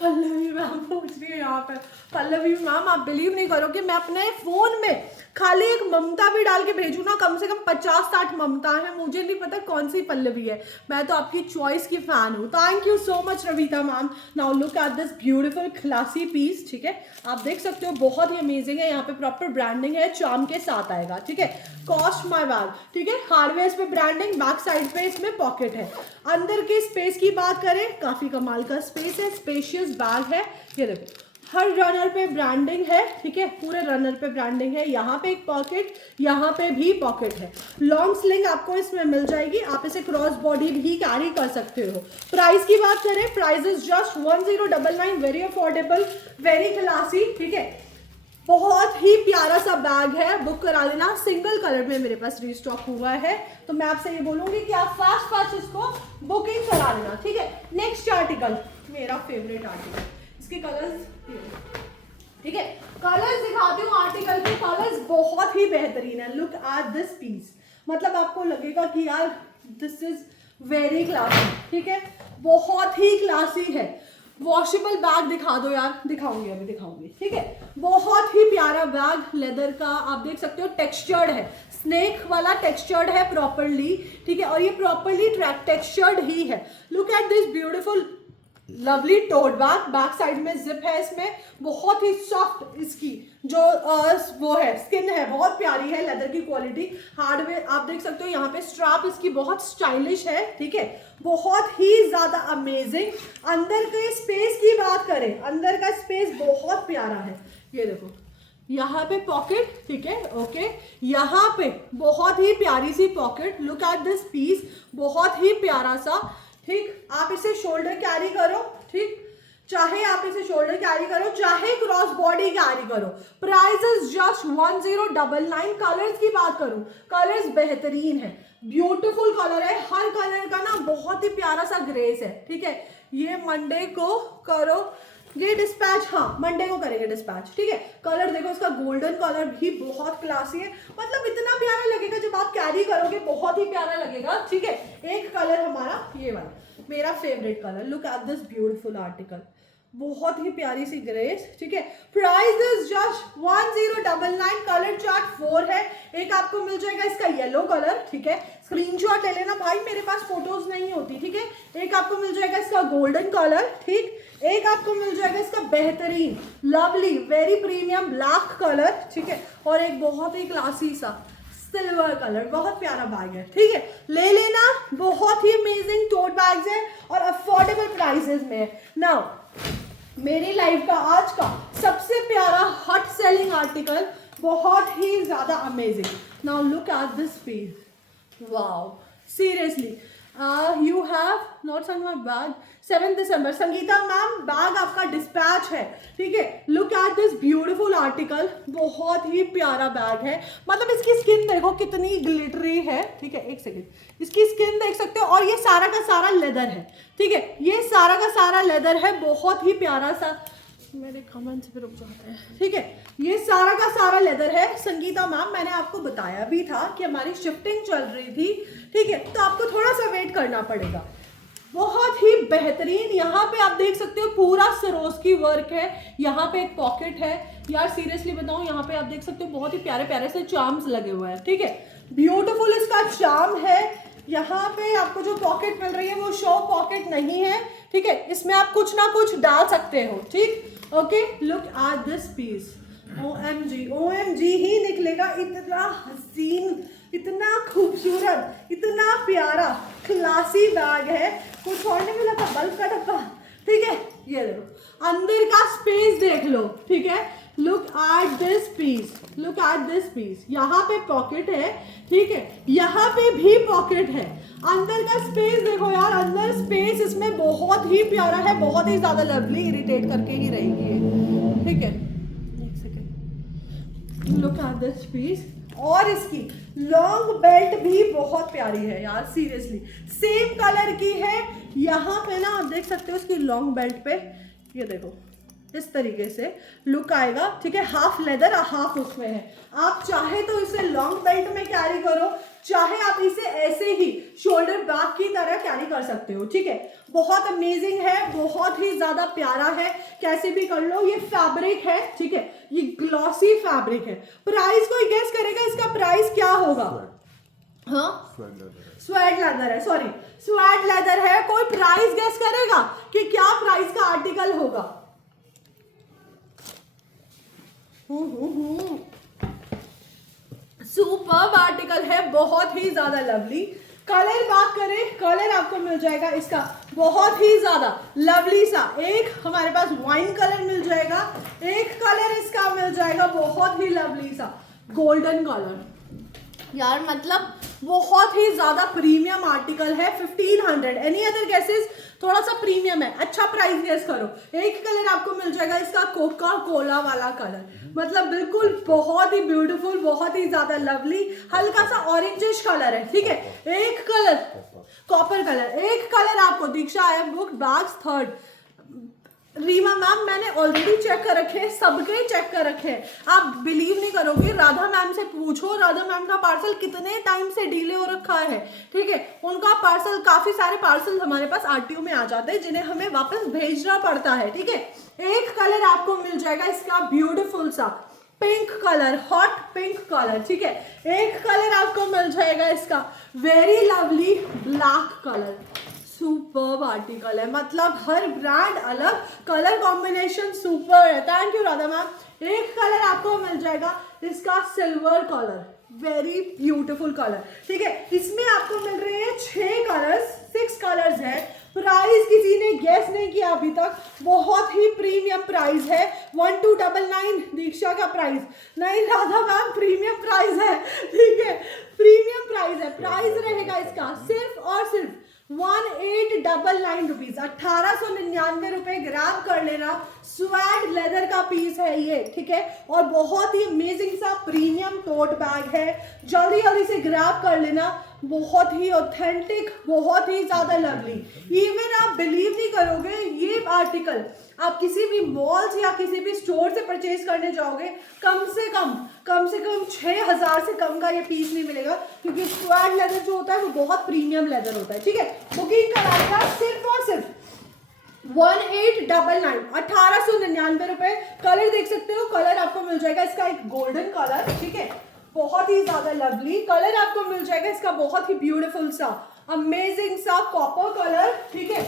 पल्लवी मैम पूछ रही है यहाँ पे, पल्लवी मैम आप बिलीव नहीं करोगे, मैं अपने फोन में खाली एक ममता भी डाल के भेजू ना, कम से कम 50-60 ममता है, मुझे नहीं पता कौन सी पल्लवी है। मैं तो आपकी चॉइस की फैन हूँ। Thank you so much Ravita ma'am. Now look at this beautiful classy piece, ठीक है, आप देख सकते हो, बहुत ही अमेजिंग है। यहाँ पे प्रॉपर ब्रांडिंग है, चार्म के साथ आएगा, ठीक है। कॉस्ट माई बैग, ठीक है, हार्डवेयर पे ब्रांडिंग, बैक साइड पे इसमें पॉकेट है। अंदर के स्पेस की बात करें, काफी कमाल का स्पेस है, स्पेशियस बैग है, ये देखो हर रनर पे ब्रांडिंग है, ठीक है, पूरे रनर पे ब्रांडिंग है। यहाँ पे एक पॉकेट, यहाँ पे भी पॉकेट है। लॉन्ग स्लिंग आपको इसमें मिल जाएगी, आप इसे क्रॉस बॉडी भी कैरी कर सकते हो। प्राइस की बात करें, price is just 1099, very affordable, very classy, ठीक है। बहुत ही प्यारा सा बैग है, बुक करा लेना। सिंगल कलर में मेरे पास रीस्टॉक हुआ है, तो मैं आपसे ये बोलूंगी कि आप फास्ट फास्ट इसको बुकिंग करा लेना, ठीक है। नेक्स्ट आर्टिकल, मेरा फेवरेट आर्टिकल, इसके कलर्स, ठीक है, कलर्स दिखाती हूँ। आर्टिकल के कलर्स बहुत ही बेहतरीन है। लुक एट दिस पीस, मतलब आपको लगेगा कि यार दिस इज वेरी क्लासी, ठीक है, बहुत ही क्लासी है। वॉशेबल बैग दिखा दो यार, दिखाऊंगी, अभी दिखाऊंगी, ठीक है। बहुत ही प्यारा बैग, लेदर का, आप देख सकते हो, टेक्सचर्ड है, स्नेक वाला टेक्सचर्ड है प्रॉपरली, ठीक है, और ये प्रॉपरली टेक्सचर्ड ही है। Look at this beautiful lovely tote bag, back side में जिप है इसमें, बहुत ही सॉफ्ट इसकी जो वो है स्किन है, बहुत प्यारी है, लेदर की क्वालिटी, हार्डवेयर आप देख सकते हो। यहाँ पे स्ट्रैप इसकी बहुत स्टाइलिश है, ठीक है, बहुत ही ज्यादा अमेजिंग। अंदर के स्पेस की बात करें, अंदर का स्पेस बहुत प्यारा है, ये देखो, यहाँ पे पॉकेट, ठीक है, ओके, यहाँ पे बहुत ही प्यारी सी pocket. Look at this piece, बहुत ही प्यारा सा, ठीक। आप इसे शोल्डर कैरी करो, ठीक, चाहे आप इसे शोल्डर कैरी करो, चाहे क्रॉस बॉडी कैरी करो। Price is just 1099। कलर्स की बात करूं, कलर्स बेहतरीन है, ब्यूटीफुल कलर है, हर कलर का ना बहुत ही प्यारा सा ग्रेस है, ठीक है। ये मंडे को करो ये डिस्पैच, हाँ मंडे को करेंगे डिस्पैच, ठीक है। कलर देखो, इसका गोल्डन कलर भी बहुत क्लासी है, मतलब इतना प्यारा लगेगा जब आप कैरी करोगे, बहुत ही प्यारा लगेगा, ठीक है। एक कलर हमारा ये वाला, मेरा favourite colour. Look at this beautiful article, बहुत ही प्यारी सी ग्रेस, ठीक है। Price is just 1099। Colour chart 4 है, एक आपको मिल जाएगा इसका येलो कलर, ठीक है, स्क्रीनशॉट ले लेना भाई, मेरे पास फोटोज नहीं होती, ठीक है। एक आपको मिल जाएगा इसका गोल्डन कलर, ठीक, एक आपको मिल जाएगा इसका बेहतरीन lovely very premium black colour, ठीक है, और एक बहुत ही क्लासी सा सिल्वर कलर, बहुत प्यारा बैग है, ठीक है, ले लेना। बहुत ही अमेजिंग टोट बैग्स है और अफोर्डेबल प्राइसेस में है। नाउ मेरी लाइफ का आज का सबसे प्यारा हॉट सेलिंग आर्टिकल, बहुत ही ज्यादा amazing. Now look at this piece, wow, seriously you have notes on my bag. 7 दिसंबर, संगीता मैम बैग आपका डिस्पैच है, ठीक है। Look at this beautiful article, बहुत ही प्यारा बैग है, मतलब इसकी स्किन देखो कितनी ग्लिटरी है, ठीक है, एक सेकेंड, इसकी स्किन देख सकते हो, और ये सारा का सारा लेदर है, ठीक है, ये सारा का सारा लेदर है, बहुत ही प्यारा सा, मेरे कमेंट्स पे रुक जाते हैं, ठीक है, ये सारा का सारा लेदर है। संगीता मैम मैंने आपको बताया भी था कि हमारी शिफ्टिंग चल रही थी, ठीक है, तो आपको थोड़ा सा वेट करना पड़ेगा। बहुत ही बेहतरीन, यहाँ पे आप देख सकते हो पूरा सरोस्की वर्क है, यहाँ पे एक पॉकेट है, यार सीरियसली बताऊं, यहाँ पे आप देख सकते हो बहुत ही प्यारे प्यारे से चार्म्स लगे हुए हैं, ठीक है, ब्यूटीफुल इसका चार्म है। यहाँ पे आपको जो पॉकेट मिल रही है वो शो पॉकेट नहीं है, ठीक है, इसमें आप कुछ ना कुछ डाल सकते हो, ठीक, okay. Look at this piece, OMG ही निकलेगा, इतना हसीन, इतना खूबसूरत, इतना प्यारा क्लासी बैग है, कुछ छोड़ने मिला था, बल्ब का डब्बा, ठीक है। ये देखो अंदर का स्पेस देख लो, ठीक है, look at this piece, look at this piece, यहाँ पे पॉकेट है, ठीक है, यहाँ पे भी पॉकेट है, अंदर का स्पेस देखो यार, अंदर स्पेस इसमें बहुत ही प्यारा है, बहुत ही ज्यादा लवली, इरिटेट करके ही रहेगी ये, ठीक है, एक second, look at this piece, और इसकी लॉन्ग बेल्ट भी बहुत प्यारी है यार, सीरियसली सेम कलर की है, यहाँ पे ना आप देख सकते हो इसकी लॉन्ग बेल्ट पे, ये देखो इस तरीके से लुक आएगा, ठीक है, हाफ लेदर हाफ उसमें है। आप चाहे तो इसे लॉन्ग बेल्ट में कैरी करो, चाहे आप इसे ऐसे ही शोल्डर बैग की तरह कैरी कर सकते हो, ठीक है, बहुत अमेजिंग है, बहुत ही ज्यादा प्यारा है, कैसे भी कर लो। ये फैब्रिक है, ठीक है, ये ग्लॉसी फैब्रिक है। प्राइस कोई गेस करेगा इसका प्राइस क्या होगा? हाँ, स्वेट लेदर है, सॉरी स्वेट लेदर है। कोई प्राइस गेस करेगा कि क्या प्राइस का आर्टिकल होगा? सुपर्ब आर्टिकल है, बहुत ही ज्यादा लवली, कलर बात करें, कलर आपको मिल जाएगा इसका बहुत ही ज्यादा लवली सा, एक हमारे पास वाइन कलर मिल जाएगा, एक कलर इसका मिल जाएगा बहुत ही लवली सा गोल्डन कलर। यार मतलब बहुत ही ज्यादा प्रीमियम आर्टिकल है, 1500। Any other guesses? थोड़ा सा प्रीमियम है, अच्छा प्राइस गेस करो। एक कलर आपको मिल जाएगा इसका कोका कोला वाला कलर, मतलब बिल्कुल बहुत ही ब्यूटीफुल, बहुत ही ज्यादा लवली, हल्का सा ऑरेंजिश कलर है, ठीक है। एक कलर कॉपर कलर, एक कलर आपको Diksha I book bags third. Reema ma'am मैंने ऑलरेडी चेक कर रखे हैं, सबके चेक कर रखे हैं, आप बिलीव नहीं करोगे। राधा मैम से पूछो, राधा मैम का पार्सल कितने टाइम से डिले हो रखा है, ठीक है। उनका पार्सल, काफी सारे पार्सल हमारे पास आरटीओ में आ जाते हैं जिन्हें हमें वापस भेजना पड़ता है, ठीक है। एक कलर आपको मिल जाएगा इसका ब्यूटीफुल सा pink colour, hot pink colour, ठीक है। एक कलर आपको मिल जाएगा इसका very lovely black colour, superb article है, मतलब हर ब्रांड अलग, कलर कॉम्बिनेशन सुपर है। Thank you Radha ma'am. एक कलर आपको मिल जाएगा इसका silver colour, very beautiful colour, ठीक है। इसमें आपको मिल रहे हैं 6 कलर्स, 6 कलर्स है। प्राइस किसी ने गेस नहीं किया अभी तक, बहुत ही प्रीमियम प्राइस है, 1299 दीक्षा का प्राइस नहीं, राधा मैम प्रीमियम प्राइस है, ठीक है, प्रीमियम प्राइस है। प्राइस रहेगा इसका सिर्फ और सिर्फ 1899 रुपीज, 1899 रुपए ग्राम कर लेना। स्वैग लेदर का पीस है ये, ठीक है, और बहुत ही अमेजिंग सा प्रीमियम टोट बैग है, जल्दी जल्दी से ग्रैब कर लेना। बहुत ही ऑथेंटिक, बहुत ही ज्यादा लवली, इवन आप बिलीव नहीं करोगे ये आर्टिकल आप किसी भी मॉल से या किसी भी स्टोर से परचेज करने जाओगे, कम से कम 6000 से कम का ये पीस नहीं मिलेगा, क्योंकि स्क्वाड लेदर जो होता है वो बहुत प्रीमियम लेदर होता है, ठीक है। बुकिंग कराएगा सिर्फ और सिर्फ 1899, 1899 रुपए। कलर देख सकते हो, कलर आपको मिल जाएगा इसका एक गोल्डन कलर, ठीक है, बहुत ही ज्यादा लवली कलर आपको मिल जाएगा इसका, बहुत ही ब्यूटीफुल सा अमेजिंग सा कॉपर कलर, ठीक है।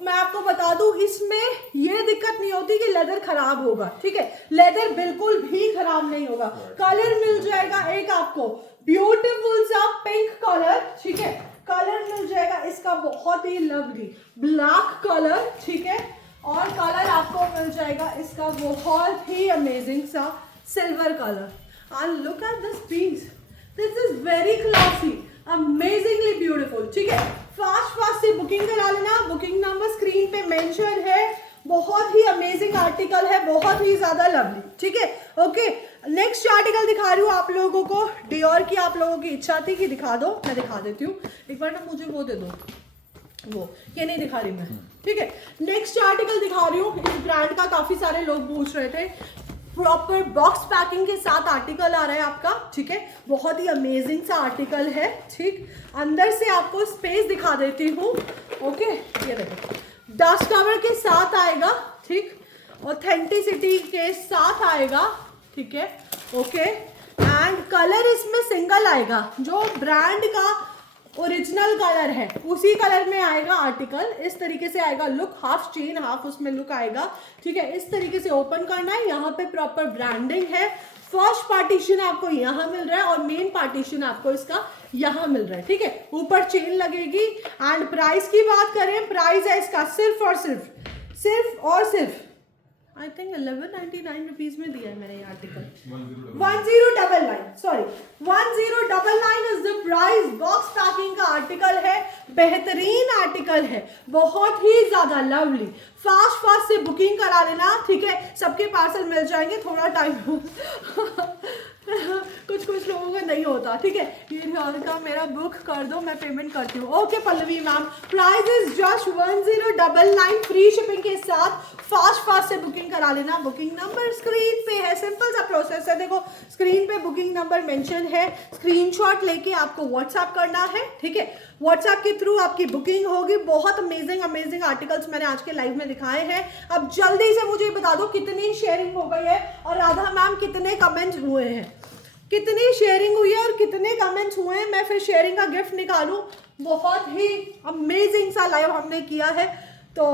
मैं आपको बता दूं इसमें ये दिक्कत नहीं होती कि लेदर खराब होगा, ठीक है, लेदर बिल्कुल भी खराब नहीं होगा। कलर मिल जाएगा एक आपको ब्यूटीफुल सा पिंक कलर, ठीक है, कलर मिल जाएगा इसका बहुत ही लवली ब्लैक कलर, ठीक है, और कलर आपको मिल जाएगा इसका बहुत ही अमेजिंग सा silver colour. And look at this piece. This is very classy, amazingly beautiful, ठीक है। फास्ट से बुकिंग करा लेना, बुकिंग नंबर स्क्रीन पे मेंशन है। बहुत ही अमेजिंग आर्टिकल है, बहुत ही ज्यादा लवली, ठीक है। ओके, नेक्स्ट आर्टिकल दिखा रही हूँ आप लोगों को, डियोर की आप लोगों की इच्छा थी कि दिखा दो, मैं दिखा देती हूँ। एक बार ना मुझे वो दे दो, वो ये नहीं दिखा रही मैं, ठीक है। नेक्स्ट आर्टिकल दिखा रही हूँ, इस ब्रांड का काफी सारे लोग पूछ रहे थे, प्रॉपर बॉक्स पैकिंग के साथ आर्टिकल आ रहा है आपका, ठीक है, बहुत ही अमेजिंग सा आर्टिकल है, ठीक। अंदर से आपको स्पेस दिखा देती हूँ, ओके, ये देखो डस्ट कवर के साथ आएगा, ठीक, ऑथेंटिसिटी के साथ आएगा, ठीक है, ओके। एंड कलर इसमें सिंगल आएगा, जो ब्रांड का ओरिजिनल कलर है उसी कलर में आएगा आर्टिकल, इस तरीके से आएगा लुक, हाफ चेन हाफ उसमें लुक आएगा, ठीक है। इस तरीके से ओपन करना है, यहाँ पे प्रॉपर ब्रांडिंग है, फर्स्ट पार्टीशन आपको यहाँ मिल रहा है और मेन पार्टीशन आपको इसका यहाँ मिल रहा है, ठीक है, ऊपर चेन लगेगी। एंड प्राइस की बात करें, प्राइस है इसका सिर्फ और सिर्फ आई थिंक 1199 रुपीज में दिया है मैंने ये article, 1099 sorry 1099 is the price. Box packing का आर्टिकल है, बेहतरीन आर्टिकल है, बहुत ही ज्यादा लवली। फास्ट से बुकिंग करा लेना, ठीक है, सबके पार्सल मिल जाएंगे, थोड़ा टाइम कुछ लोगों का नहीं होता, ठीक है। ये का मेरा बुक कर दो, मैं पेमेंट करती हूँ। Okay Pallavi ma'am, price is just 1099 free shipping के साथ। फास्ट से बुकिंग करा लेना, बुकिंग नंबर स्क्रीन पे है, सिंपल सा प्रोसेस है, देखो स्क्रीन पे बुकिंग नंबर मेंशन है, स्क्रीनशॉट लेके आपको व्हाट्सएप करना है, ठीक है, व्हाट्सएप के थ्रू आपकी बुकिंग होगी। बहुत अमेजिंग आर्टिकल्स मैंने आज के लाइव में दिखाए हैं। अब जल्दी से मुझे बता दो कितनी शेयरिंग हो गई है और राधा मैम कितने कमेंट हुए हैं, कितनी शेयरिंग हुई है और कितने कमेंट्स हुए हैं, मैं फिर शेयरिंग का गिफ्ट निकालूं। बहुत ही अमेजिंग सा लाइव हमने किया है, तो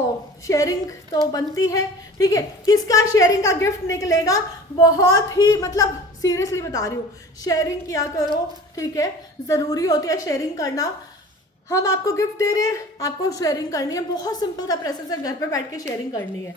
शेयरिंग तो बनती है, ठीक है। किसका शेयरिंग का गिफ्ट निकलेगा, बहुत ही मतलब सीरियसली बता रही हूँ, शेयरिंग किया करो, ठीक है, ज़रूरी होती है शेयरिंग करना। हम आपको गिफ्ट दे रहे हैं, आपको शेयरिंग करनी है, बहुत सिंपल सा प्रोसेस है, घर पे बैठ के शेयरिंग करनी है।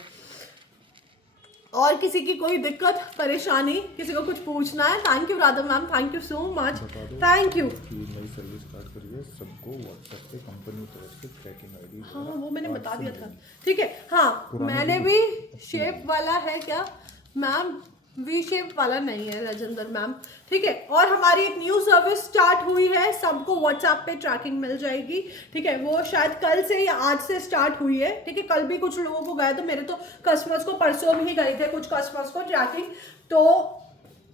और किसी की कोई दिक्कत परेशानी, किसी को कुछ पूछना है, thank you Radha ma'am, thank you so much, thank you. नई सर्विस स्टार्ट करी है, सबको व्हाट्सएप पे कंपनी तरफ से ट्रैकिंग आईडी। हाँ वो मैंने बता दिया था, ठीक है। हाँ मैंने भी शेप वाला है क्या मैम, वी शेप वाला नहीं है राजेंद्र मैम, ठीक है। और हमारी एक न्यू सर्विस स्टार्ट हुई है, सबको व्हाट्सएप पे ट्रैकिंग मिल जाएगी, ठीक है। वो शायद कल से या आज से स्टार्ट हुई है, ठीक है। कल भी कुछ लोगों को गए, तो मेरे तो कस्टमर्स को परसों में ही गए थे कुछ कस्टमर्स को ट्रैकिंग, तो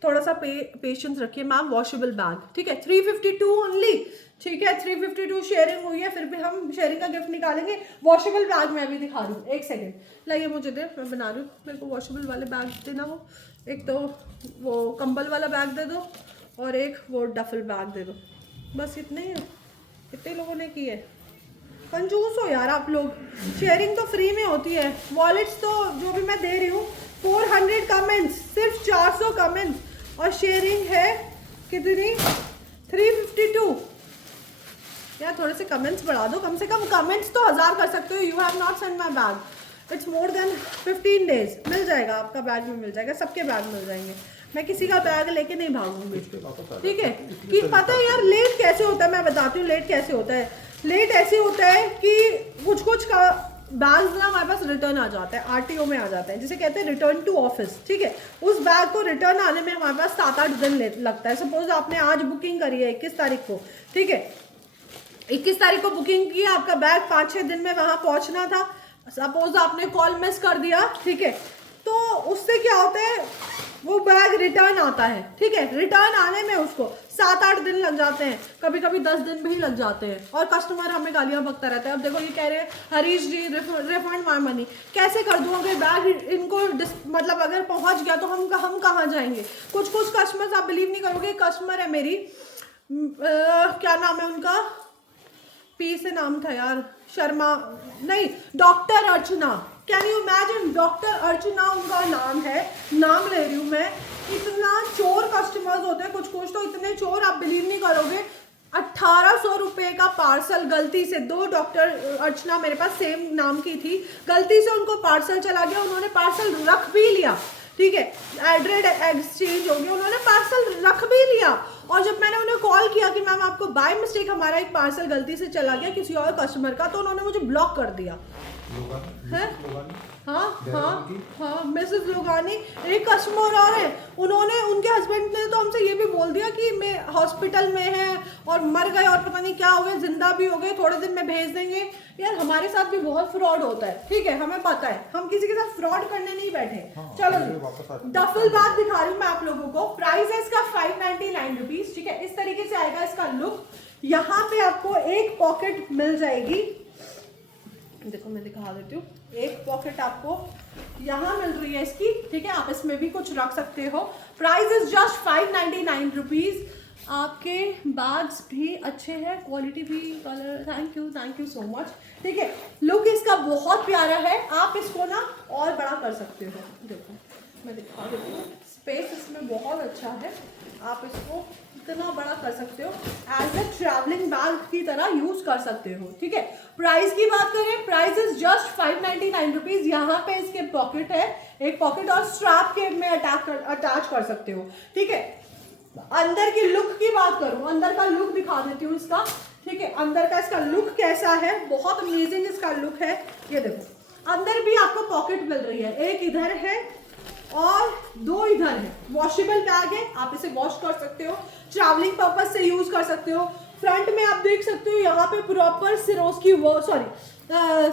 थोड़ा सा पेशेंस रखिए मैम। वॉशेबल बैग, ठीक है, 352 ओनली, ठीक है, 352 शेयरिंग हुई है, फिर भी हम शेयरिंग का गिफ्ट निकालेंगे। वॉशेबल बैग मैं भी दिखा रही हूँ, एक सेकेंड लाइए मुझे दे, मैं बना रही हूँ। मेरे को वॉशेबल वाले बैग देना, वो एक तो वो कंबल वाला बैग दे दो और एक वो डफल बैग दे दो, बस इतने ही है, इतने लोगों ने की है। कंजूस हो यार आप लोग, शेयरिंग तो फ्री में होती है। वॉलेट्स तो जो भी मैं दे रही हूँ 400 कमेंट्स, सिर्फ 400 कमेंट्स, और शेयरिंग है कितनी 352। यार थोड़े से कमेंट्स बढ़ा दो, कम से कम कमेंट्स तो 1000 कर सकते हो। You have not send my bag, it's more than 15 days, मिल जाएगा, आपका बैग भी मिल जाएगा, सबके बैग मिल जाएंगे। मैं किसी का बैग लेके नहीं भागूंगी, ठीक है। कि पता है यार लेट कैसे होता है, मैं बताती हूँ लेट कैसे होता है। लेट ऐसे होता है कि कुछ का बैग ना हमारे पास रिटर्न आ जाता है, आरटीओ में आ जाता है, जिसे कहते हैं रिटर्न टू ऑफिस, ठीक है। उस बैग को रिटर्न आने में हमारे पास 7-8 दिन लगता है। सपोज आपने आज बुकिंग करी है 21 तारीख को, ठीक है, 21 तारीख को बुकिंग की, आपका बैग 5-6 दिन में वहां पहुंचना था। सपोज आपने कॉल मिस कर दिया, ठीक है, तो उससे क्या होता है, वो बैग रिटर्न आता है, ठीक है। रिटर्न आने में उसको 7-8 दिन लग जाते हैं, कभी कभी 10 दिन भी लग जाते हैं, और कस्टमर हमें गालियां बकता रहता है। अब देखो ये कह रहे हैं हरीश जी रिफंड माई मनी, कैसे कर दूँ अगर बैग इनको मतलब अगर पहुंच गया तो हम कहाँ जाएंगे। कुछ कस्टमर्स, आप बिलीव नहीं करोगे, कस्टमर है मेरी, क्या नाम है उनका, पी से नाम था यार, शर्मा नहीं, doctor Archana, can you imagine, doctor Archana उनका नाम है, नाम ले रही हूँ मैं। इतना चोर कस्टमर्स होते हैं, कुछ तो इतने चोर, आप बिलीव नहीं करोगे। 1800 रुपये का पार्सल गलती से, 2 डॉक्टर अर्चना मेरे पास सेम नाम की थी, गलती से उनको पार्सल चला गया, उन्होंने पार्सल रख भी लिया, ठीक है, एड्रेस एक्सचेंज हो गया, उन्होंने पार्सल रख भी लिया। और जब मैंने उन्हें कॉल किया कि मैम आपको बाय मिस्टेक हमारा एक पार्सल गलती से चला गया किसी और कस्टमर का, तो उन्होंने मुझे ब्लॉक कर दिया है। हाँ मिसेस लोगानी, एक कस्टमर और है, उन्होंने, उनके हस्बैंड ने तो हमसे ये भी बोल दिया कि मैं हॉस्पिटल में है और मर गए और पता नहीं क्या हो गया, जिंदा भी हो गए, थोड़े दिन में भेज देंगे। यार हमारे साथ भी बहुत फ्रॉड होता है, ठीक है, हमें पता है, हम किसी के साथ फ्रॉड करने नहीं बैठे। चलो डफल बैग दिखा रही हूँ मैं आप लोगों को, प्राइस है इसका 599 रुपीज, ठीक है। इस तरीके से आएगा इसका लुक। यहाँ पे आपको एक पॉकेट मिल जाएगी, देखो मैं दिखा देती हूँ, एक पॉकेट आपको यहाँ मिल रही है इसकी, ठीक है, आप इसमें भी कुछ रख सकते हो। Price is just 599 rupees. आपके बैग्स भी अच्छे हैं, क्वालिटी भी, colour, thank you so much, ठीक है। लुक इसका बहुत प्यारा है, आप इसको ना और बड़ा कर सकते हो, देखो मैं दिखा देती हूँ, स्पेस इसमें बहुत अच्छा है, आप इसको इतना बड़ा कर सकते हो, एज ए ट्रैवलिंग बैग की तरह यूज कर सकते हो, ठीक है। प्राइस की बात करें, प्राइस इज जस्ट 599 रुपीज। यहाँ पे इसके पॉकेट है, एक पॉकेट, और स्ट्रैप के में अटैच कर सकते हो, ठीक है। अंदर की लुक की बात करूं, अंदर का लुक दिखा देती हूँ इसका, ठीक है। अंदर का इसका लुक कैसा है, बहुत अमेजिंग इसका लुक है। ये देखो अंदर भी आपको पॉकेट मिल रही है, एक इधर है और 2 इधर है। वॉशेबल बैग है, आप इसे वॉश कर सकते हो, ट्रैवलिंग पर्पज से यूज कर सकते हो। फ्रंट में आप देख सकते हो यहाँ पे प्रॉपर सिरोस्की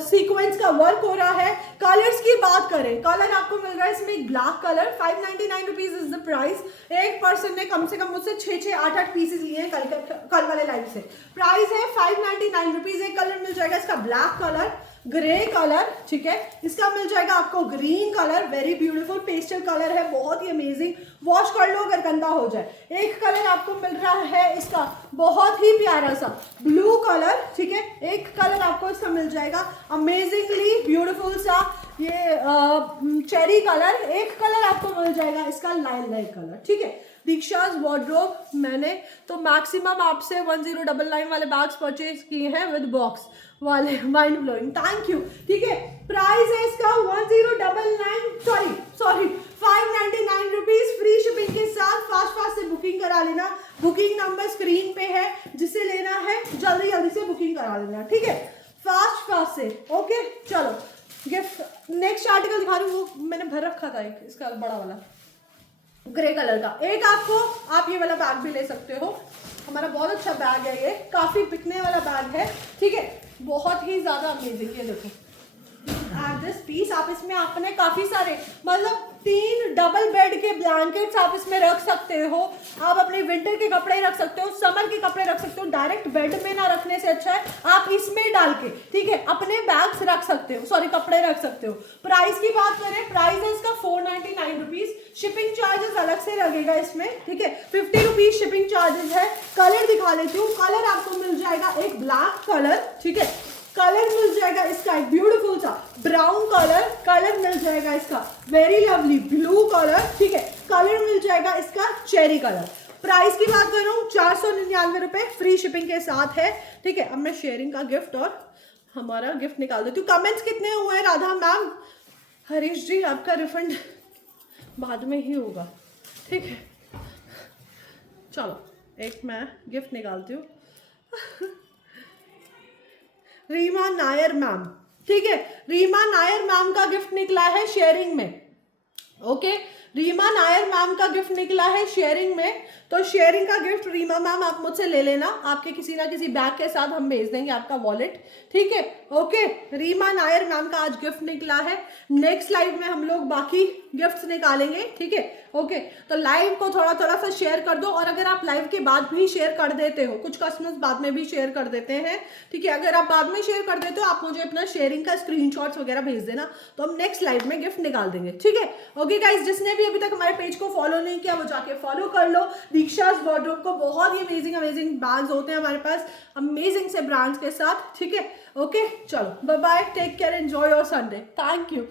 सीक्वेंस का वर्क हो रहा है। कलर्स की बात करें, कलर आपको मिल रहा है इसमें black colour, 599 rupees is the price. एक पर्सन ने कम से कम मुझसे 6-8 पीसेस लिए हैं कल वाले लाइव से। प्राइस है 599 रुपीज। एक कलर मिल जाएगा इसका ब्लैक कलर, ग्रे कलर, ठीक है। इसका मिल जाएगा आपको green colour, very beautiful pastel colour है, बहुत ही अमेजिंग। वॉश कर लो अगर गंदा हो जाए। एक कलर आपको मिल रहा है इसका बहुत ही प्यारा सा ब्लू कलर, ठीक है। एक कलर आपको इसका मिल जाएगा अमेजिंगली ब्यूटीफुल सा ये चेरी कलर, एक कलर आपको मिल जाएगा इसका लाइट कलर, ठीक है। दीक्षाज वार्डरोब मैंने तो मैक्सिमम आपसे 1099 वाले बैग्स परचेज किए हैं विद बॉक्स वाले, माइंड ब्लोइंग, थैंक यू, ठीक है। प्राइस है इसका 599 रुपीज, फ्री शिपिंग के साथ। फास्ट से बुकिंग करा लेना, बुकिंग नंबर स्क्रीन पे है, जिसे लेना है जल्दी से बुकिंग करा लेना, ठीक है, फास्ट से। ओके चलो गिफ्ट नेक्स्ट आर्टिकल दिखा रही हूँ, वो मैंने भर रखा था एक इसका बड़ा वाला ग्रे कलर का। एक आपको आप ये वाला बैग भी ले सकते हो, हमारा बहुत अच्छा बैग है, ये काफी बिकने वाला बैग है, ठीक है, बहुत ही ज्यादा अमेजिंग। ये देखो एट दिस पीस, आप इसमें अपने काफी सारे मतलब 3 डबल बेड के ब्लैंकेट्स आप इसमें रख सकते हो, आप अपने विंटर के कपड़े रख सकते हो, समर के कपड़े रख सकते हो। डायरेक्ट बेड में ना रखने से अच्छा है आप इसमें डाल के, ठीक है, अपने बैग्स रख सकते हो, सॉरी कपड़े रख सकते हो। प्राइस की बात करें, प्राइस है इसका 499 रुपीज, शिपिंग चार्जेस अलग से लगेगा इसमें, ठीक है, 50 रुपीज शिपिंग चार्जेस है। कलर दिखा देती हूँ, कलर आपको मिल जाएगा एक ब्लैक कलर, ठीक है, कलर मिल जाएगा इसका एक ब्यूटीफुल सा ब्राउन कलर मिल जाएगा इसका वेरी लवली ब्लू कलर, ठीक है, कलर मिल जाएगा इसका चेरी कलर। प्राइस की बात करूं 499 रुपए, फ्री शिपिंग के साथ है, ठीक है। अब मैं शेयरिंग का गिफ्ट और हमारा गिफ्ट निकाल देती हूँ। कमेंट्स कितने हुए राधा मैम? हरीश जी आपका रिफंड बाद में ही होगा, ठीक है। चलो एक मैं गिफ्ट निकालती हूँ। रीमा नायर मैम, ठीक है, रीमा नायर मैम का गिफ्ट निकला है शेयरिंग में, ओके, रीमा नायर मैम का गिफ्ट निकला है शेयरिंग में। तो शेयरिंग का गिफ्ट रीमा मैम आप मुझसे ले लेना, आपके किसी ना किसी बैग के साथ हम भेज देंगे आपका वॉलेट, ठीक है, ओके। रीमा नायर मैम का आज गिफ्ट निकला है। नेक्स्ट लाइव में हम लोग बाकी गिफ्ट्स निकालेंगे, ठीक है, ओके। तो लाइव को थोड़ा सा शेयर कर दो, और अगर आप लाइव के बाद भी शेयर कर देते हो, कुछ कस्टमर्स बाद में भी शेयर कर देते हैं, ठीक है, अगर आप बाद में शेयर कर देते हो आप मुझे अपना शेयरिंग का स्क्रीनशॉट्स वगैरह भेज देना, तो हम नेक्स्ट लाइव में गिफ्ट निकाल देंगे, ठीक है, ओके गाइज। जिसने भी अभी तक हमारे पेज को फॉलो नहीं किया वो जाके फॉलो कर लो। दीक्षाज वार्डरोब को बहुत ही अमेजिंग बैग्स होते हैं हमारे पास, अमेजिंग से ब्रांड्स के साथ, ठीक है, ओके। चलो bye bye, take care, enjoy your Sunday, thank you.